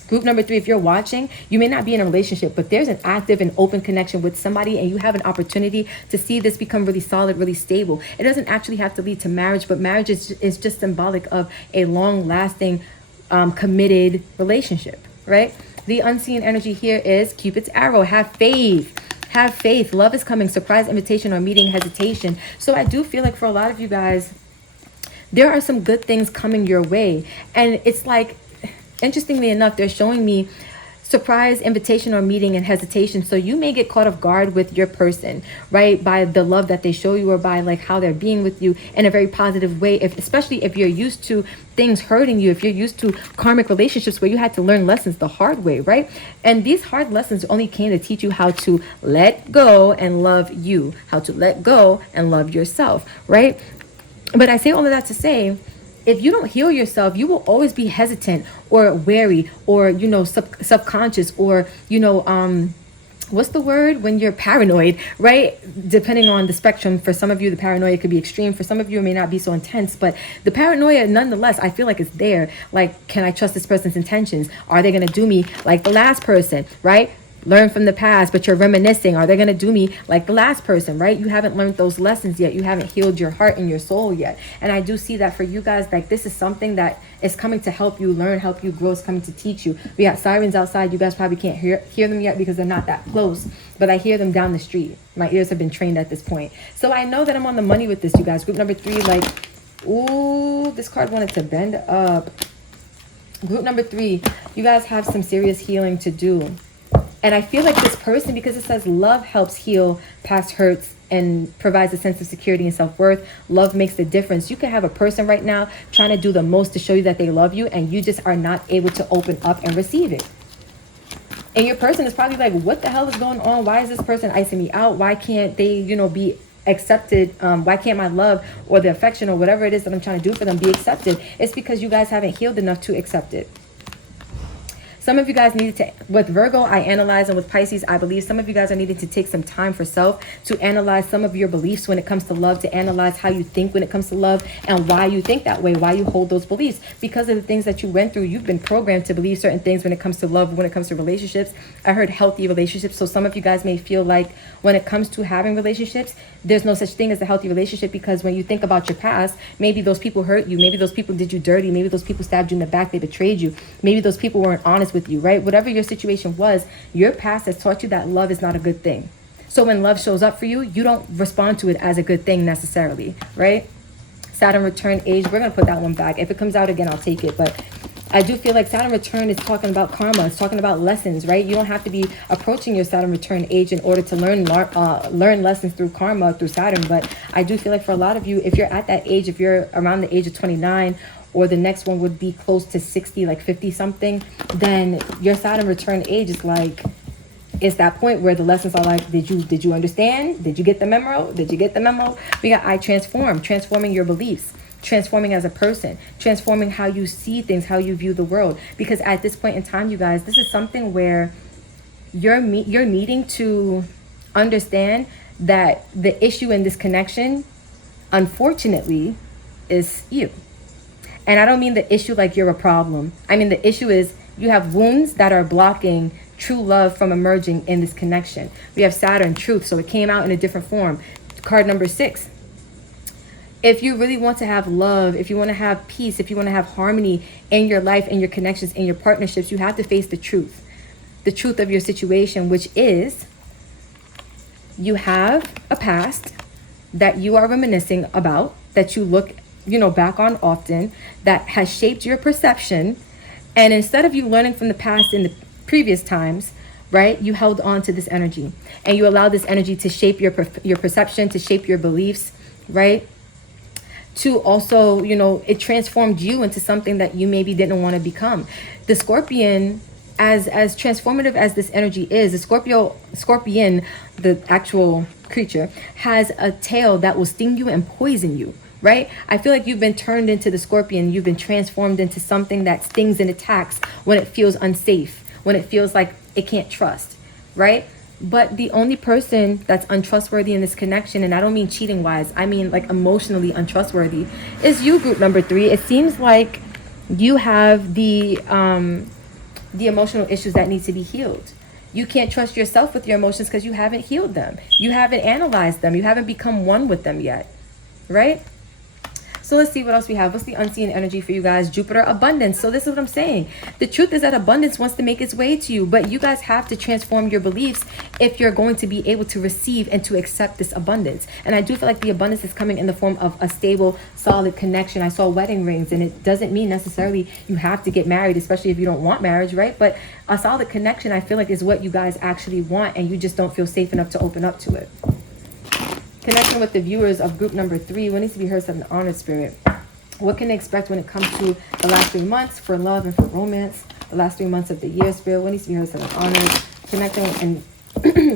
Group number 3, if you're watching, you may not be in a relationship, but there's an active and open connection with somebody, and you have an opportunity to see this become really solid, really stable. It doesn't actually have to lead to marriage, but marriage is just symbolic of a long-lasting committed relationship, right? The unseen energy here is Cupid's arrow. Have faith. Have faith. Love is coming. Surprise invitation or meeting hesitation. So I do feel like for a lot of you guys, there are some good things coming your way. And it's like, interestingly enough, they're showing me surprise invitation or meeting and hesitation. So you may get caught off guard with your person, right? By the love that they show you, or by like how they're being with you in a very positive way. Especially if you're used to things hurting you, if you're used to karmic relationships where you had to learn lessons the hard way, right? And these hard lessons only came to teach you how to let go and love you, how to let go and love yourself, right? But I say all of that to say, if you don't heal yourself, you will always be hesitant or wary, or, you know, subconscious, or, you know, what's the word when you're paranoid, right? Depending on the spectrum. For some of you, the paranoia could be extreme. For some of you, it may not be so intense, but the paranoia, nonetheless, I feel like it's there. Like, can I trust this person's intentions? Are they going to do me like the last person, right? Learn from the past, but you're reminiscing. Are they going to do me like the last person, right? You haven't learned those lessons yet. You haven't healed your heart and your soul yet. And I do see that for you guys, like this is something that is coming to help you learn, help you grow. It's coming to teach you. We got sirens outside. You guys probably can't hear them yet because they're not that close, but I hear them down the street. My ears have been trained at this point. So I know that I'm on the money with this, you guys. Group number 3, like, ooh, this card wanted to bend up. Group number 3, you guys have some serious healing to do. And I feel like this person, because it says love helps heal past hurts and provides a sense of security and self-worth. Love makes the difference. You can have a person right now trying to do the most to show you that they love you, and you just are not able to open up and receive it. And your person is probably like, what the hell is going on? Why is this person icing me out? Why can't they, you know, be accepted? Why can't my love or the affection or whatever it is that I'm trying to do for them be accepted? It's because you guys haven't healed enough to accept it. Some of you guys needed to, with Virgo, I analyze, and with Pisces, I believe some of you guys are needing to take some time for self to analyze some of your beliefs when it comes to love, to analyze how you think when it comes to love and why you think that way, why you hold those beliefs. Because of the things that you went through, you've been programmed to believe certain things when it comes to love, when it comes to relationships. I heard healthy relationships. So some of you guys may feel like when it comes to having relationships, there's no such thing as a healthy relationship, because when you think about your past, maybe those people hurt you. Maybe those people did you dirty. Maybe those people stabbed you in the back. They betrayed you. Maybe those people weren't honest with you, right? Whatever your situation was, your past has taught you that love is not a good thing. So when love shows up for you, you don't respond to it as a good thing necessarily, right? Saturn return age, we're going to put that one back. If it comes out again, I'll take it. But I do feel like Saturn return is talking about karma. It's talking about lessons, right? You don't have to be approaching your Saturn return age in order to learn lessons through karma, through Saturn. But I do feel like for a lot of you, if you're at that age, if you're around the age of 29, or the next one would be close to 60, like 50 something, then your Saturn return age is like, it's that point where the lessons are like, did you understand? Did you get the memo? Did you get the memo? We got I transform, transforming your beliefs, transforming as a person, transforming how you see things, how you view the world. Because at this point in time, you guys, this is something where you're needing to understand that the issue in this connection, unfortunately, is you. And I don't mean the issue like you're a problem. I mean the issue is you have wounds that are blocking true love from emerging in this connection. We have Saturn, truth, so it came out in a different form. Card number 6. If you really want to have love, if you want to have peace, if you want to have harmony in your life, in your connections, in your partnerships, you have to face the truth of your situation, which is you have a past that you are reminiscing about, that you look back on often, that has shaped your perception. And instead of you learning from the past in the previous times, right, you held on to this energy, and you allowed this energy to shape your perception, to shape your beliefs, right? To also, it transformed you into something that you maybe didn't want to become. The Scorpion, as transformative as this energy is, the Scorpion, the actual creature, has a tail that will sting you and poison you. Right? I feel like you've been turned into the Scorpion. You've been transformed into something that stings and attacks when it feels unsafe, when it feels like it can't trust, right? But the only person that's untrustworthy in this connection, and I don't mean cheating wise, I mean like emotionally untrustworthy, is you, group number 3. It seems like you have the emotional issues that need to be healed. You can't trust yourself with your emotions because you haven't healed them. You haven't analyzed them. You haven't become one with them yet, right? So So let's see what else we have. What's the unseen energy for you guys? Jupiter, abundance. So this is what I'm saying. The truth is that abundance wants to make its way to you, but you guys have to transform your beliefs if you're going to be able to receive and to accept this abundance. And I do feel like the abundance is coming in the form of a stable, solid connection. I saw wedding rings, and it doesn't mean necessarily you have to get married, especially if you don't want marriage, right? But a solid connection, I feel like, is what you guys actually want, and you just don't feel safe enough to open up to it. Connecting with the viewers of group number 3, what needs to be heard from the honored spirit? What can they expect when it comes to the last 3 months for love and for romance? The last 3 months of the year, spirit, what needs to be heard from the honored?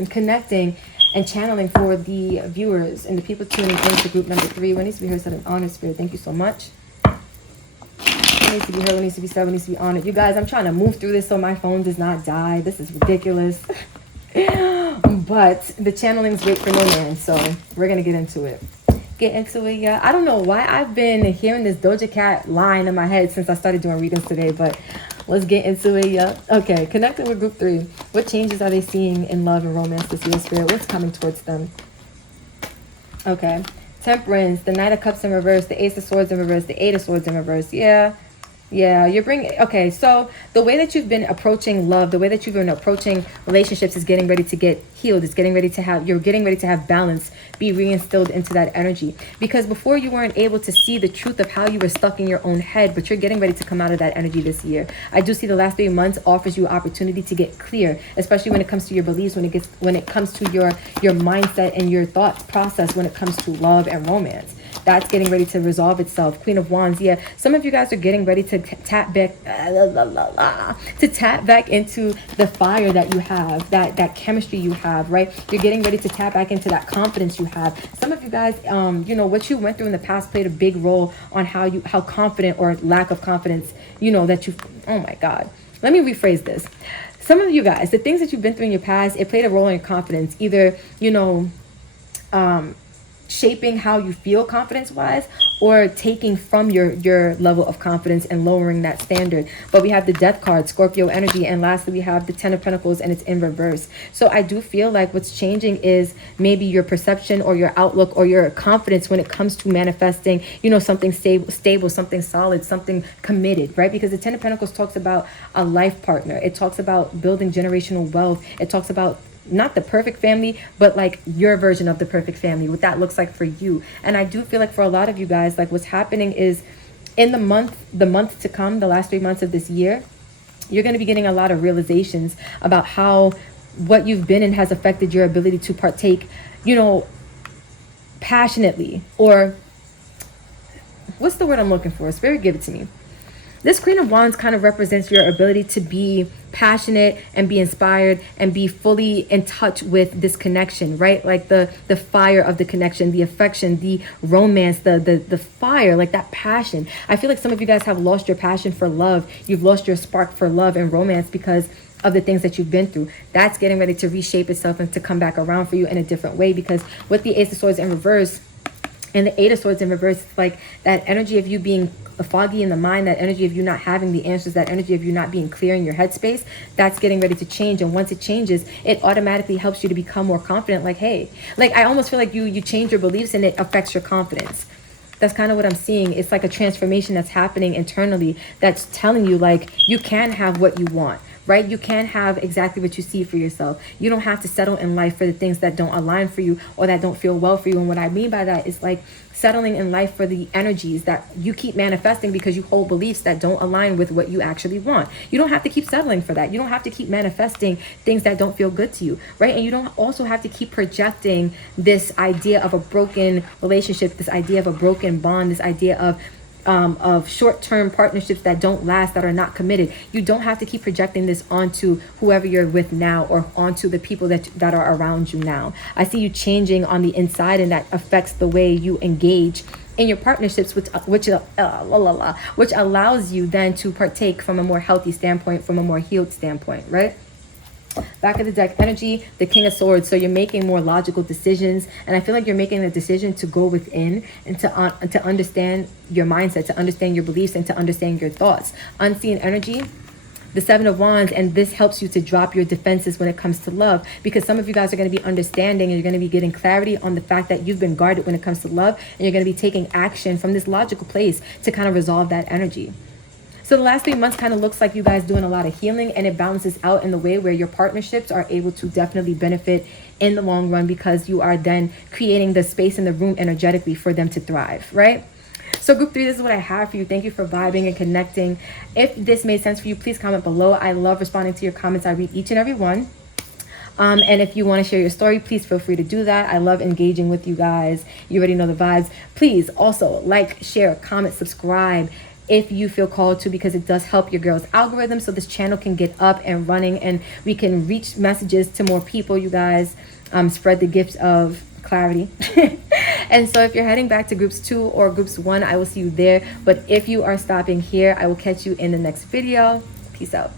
Connecting and channeling for the viewers and the people tuning into group number 3. What needs to be heard from the honored spirit? Thank you so much. What needs to be heard? What needs to be said? What needs to be honored? You guys, I'm trying to move through this so my phone does not die. This is ridiculous. But the channeling's great for no man, so we're gonna get into it. Yeah, I don't know why I've been hearing this Doja Cat line in my head since I started doing readings today, but let's get into it. Yeah. Okay, connecting with group 3. What changes are they seeing in love and romance this year, spirit? What's coming towards them? Okay, Temperance, the Knight of Cups in reverse, the Ace of Swords in reverse, the Eight of Swords in reverse. Yeah, you're bringing, okay, so the way that you've been approaching love, the way that you've been approaching relationships is getting ready to get healed. It's getting ready to have, you're getting ready to have balance be reinstilled into that energy. Because before you weren't able to see the truth of how you were stuck in your own head, but you're getting ready to come out of that energy this year. I do see the last 3 months offers you opportunity to get clear, especially when it comes to your beliefs, when it comes to your mindset and your thought process when it comes to love and romance. That's getting ready to resolve itself. Queen of Wands, yeah. Some of you guys are getting ready to tap back into the fire that you have, that chemistry you have, right? You're getting ready to tap back into that confidence you have. Some of you guys, you know, what you went through in the past played a big role on how confident or lack of confidence, you know, that you, oh my God. Let me rephrase this. Some of you guys, the things that you've been through in your past, it played a role in your confidence. Either, you know, shaping how you feel confidence-wise, or taking from your level of confidence and lowering that standard. But we have the Death card, Scorpio energy, and lastly we have the Ten of Pentacles, and it's in reverse. So I do feel like what's changing is maybe your perception or your outlook or your confidence when it comes to manifesting, you know, something stable, something solid, something committed, right? Because the Ten of Pentacles talks about a life partner. It talks about building generational wealth. It talks about not the perfect family, but like your version of the perfect family, what that looks like for you. And I do feel like for a lot of you guys, like what's happening is in the month to come, the last 3 months of this year, you're going to be getting a lot of realizations about how what you've been in has affected your ability to partake, you know, passionately, or what's the word I'm looking for? Spirit, give it to me. This Queen of Wands kind of represents your ability to be passionate and be inspired and be fully in touch with this connection, right? Like the fire of the connection, the affection, the romance, the fire, like that passion. I feel like some of you guys have lost your passion for love. You've lost your spark for love and romance because of the things that you've been through. That's getting ready to reshape itself and to come back around for you in a different way, because with the Ace of Swords in reverse and the Eight of Swords in reverse, it's like that energy of you being foggy in the mind, that energy of you not having the answers, that energy of you not being clear in your headspace, that's getting ready to change. And once it changes, it automatically helps you to become more confident. Like, hey, like I almost feel like you change your beliefs and it affects your confidence. That's kind of what I'm seeing. It's like a transformation that's happening internally that's telling you like you can have what you want, right? You can have exactly what you see for yourself. You don't have to settle in life for the things that don't align for you or that don't feel well for you. And what I mean by that is like settling in life for the energies that you keep manifesting because you hold beliefs that don't align with what you actually want. You don't have to keep settling for that. You don't have to keep manifesting things that don't feel good to you, right? And you don't also have to keep projecting this idea of a broken relationship, this idea of a broken bond, this idea of short-term partnerships that don't last, that are not committed. You don't have to keep projecting this onto whoever you're with now or onto the people that are around you now. I see you changing on the inside, and that affects the way you engage in your partnerships, which allows you then to partake from a more healthy standpoint, from a more healed standpoint, right? Back of the deck energy, the King of Swords. So you're making more logical decisions, and I feel like you're making the decision to go within and to understand your mindset, to understand your beliefs, and to understand your thoughts. Unseen energy, the Seven of Wands, and this helps you to drop your defenses when it comes to love, because some of you guys are going to be understanding, and you're going to be getting clarity on the fact that you've been guarded when it comes to love, and you're going to be taking action from this logical place to kind of resolve that energy. So the last 3 months kind of looks like you guys doing a lot of healing, and it balances out in the way where your partnerships are able to definitely benefit in the long run, because you are then creating the space in the room energetically for them to thrive, right? So group 3, this is what I have for you. Thank you for vibing and connecting. If this made sense for you, please comment below. I love responding to your comments. I read each and every one. And if you want to share your story, please feel free to do that. I love engaging with you guys. You already know the vibes. Please also like, share, comment, subscribe if you feel called to, because it does help your girl's algorithm, so this channel can get up and running and we can reach messages to more people, you guys. Spread the gift of clarity. And so if you're heading back to groups 2 or groups 1, I will see you there. But if you are stopping here, I will catch you in the next video. Peace out.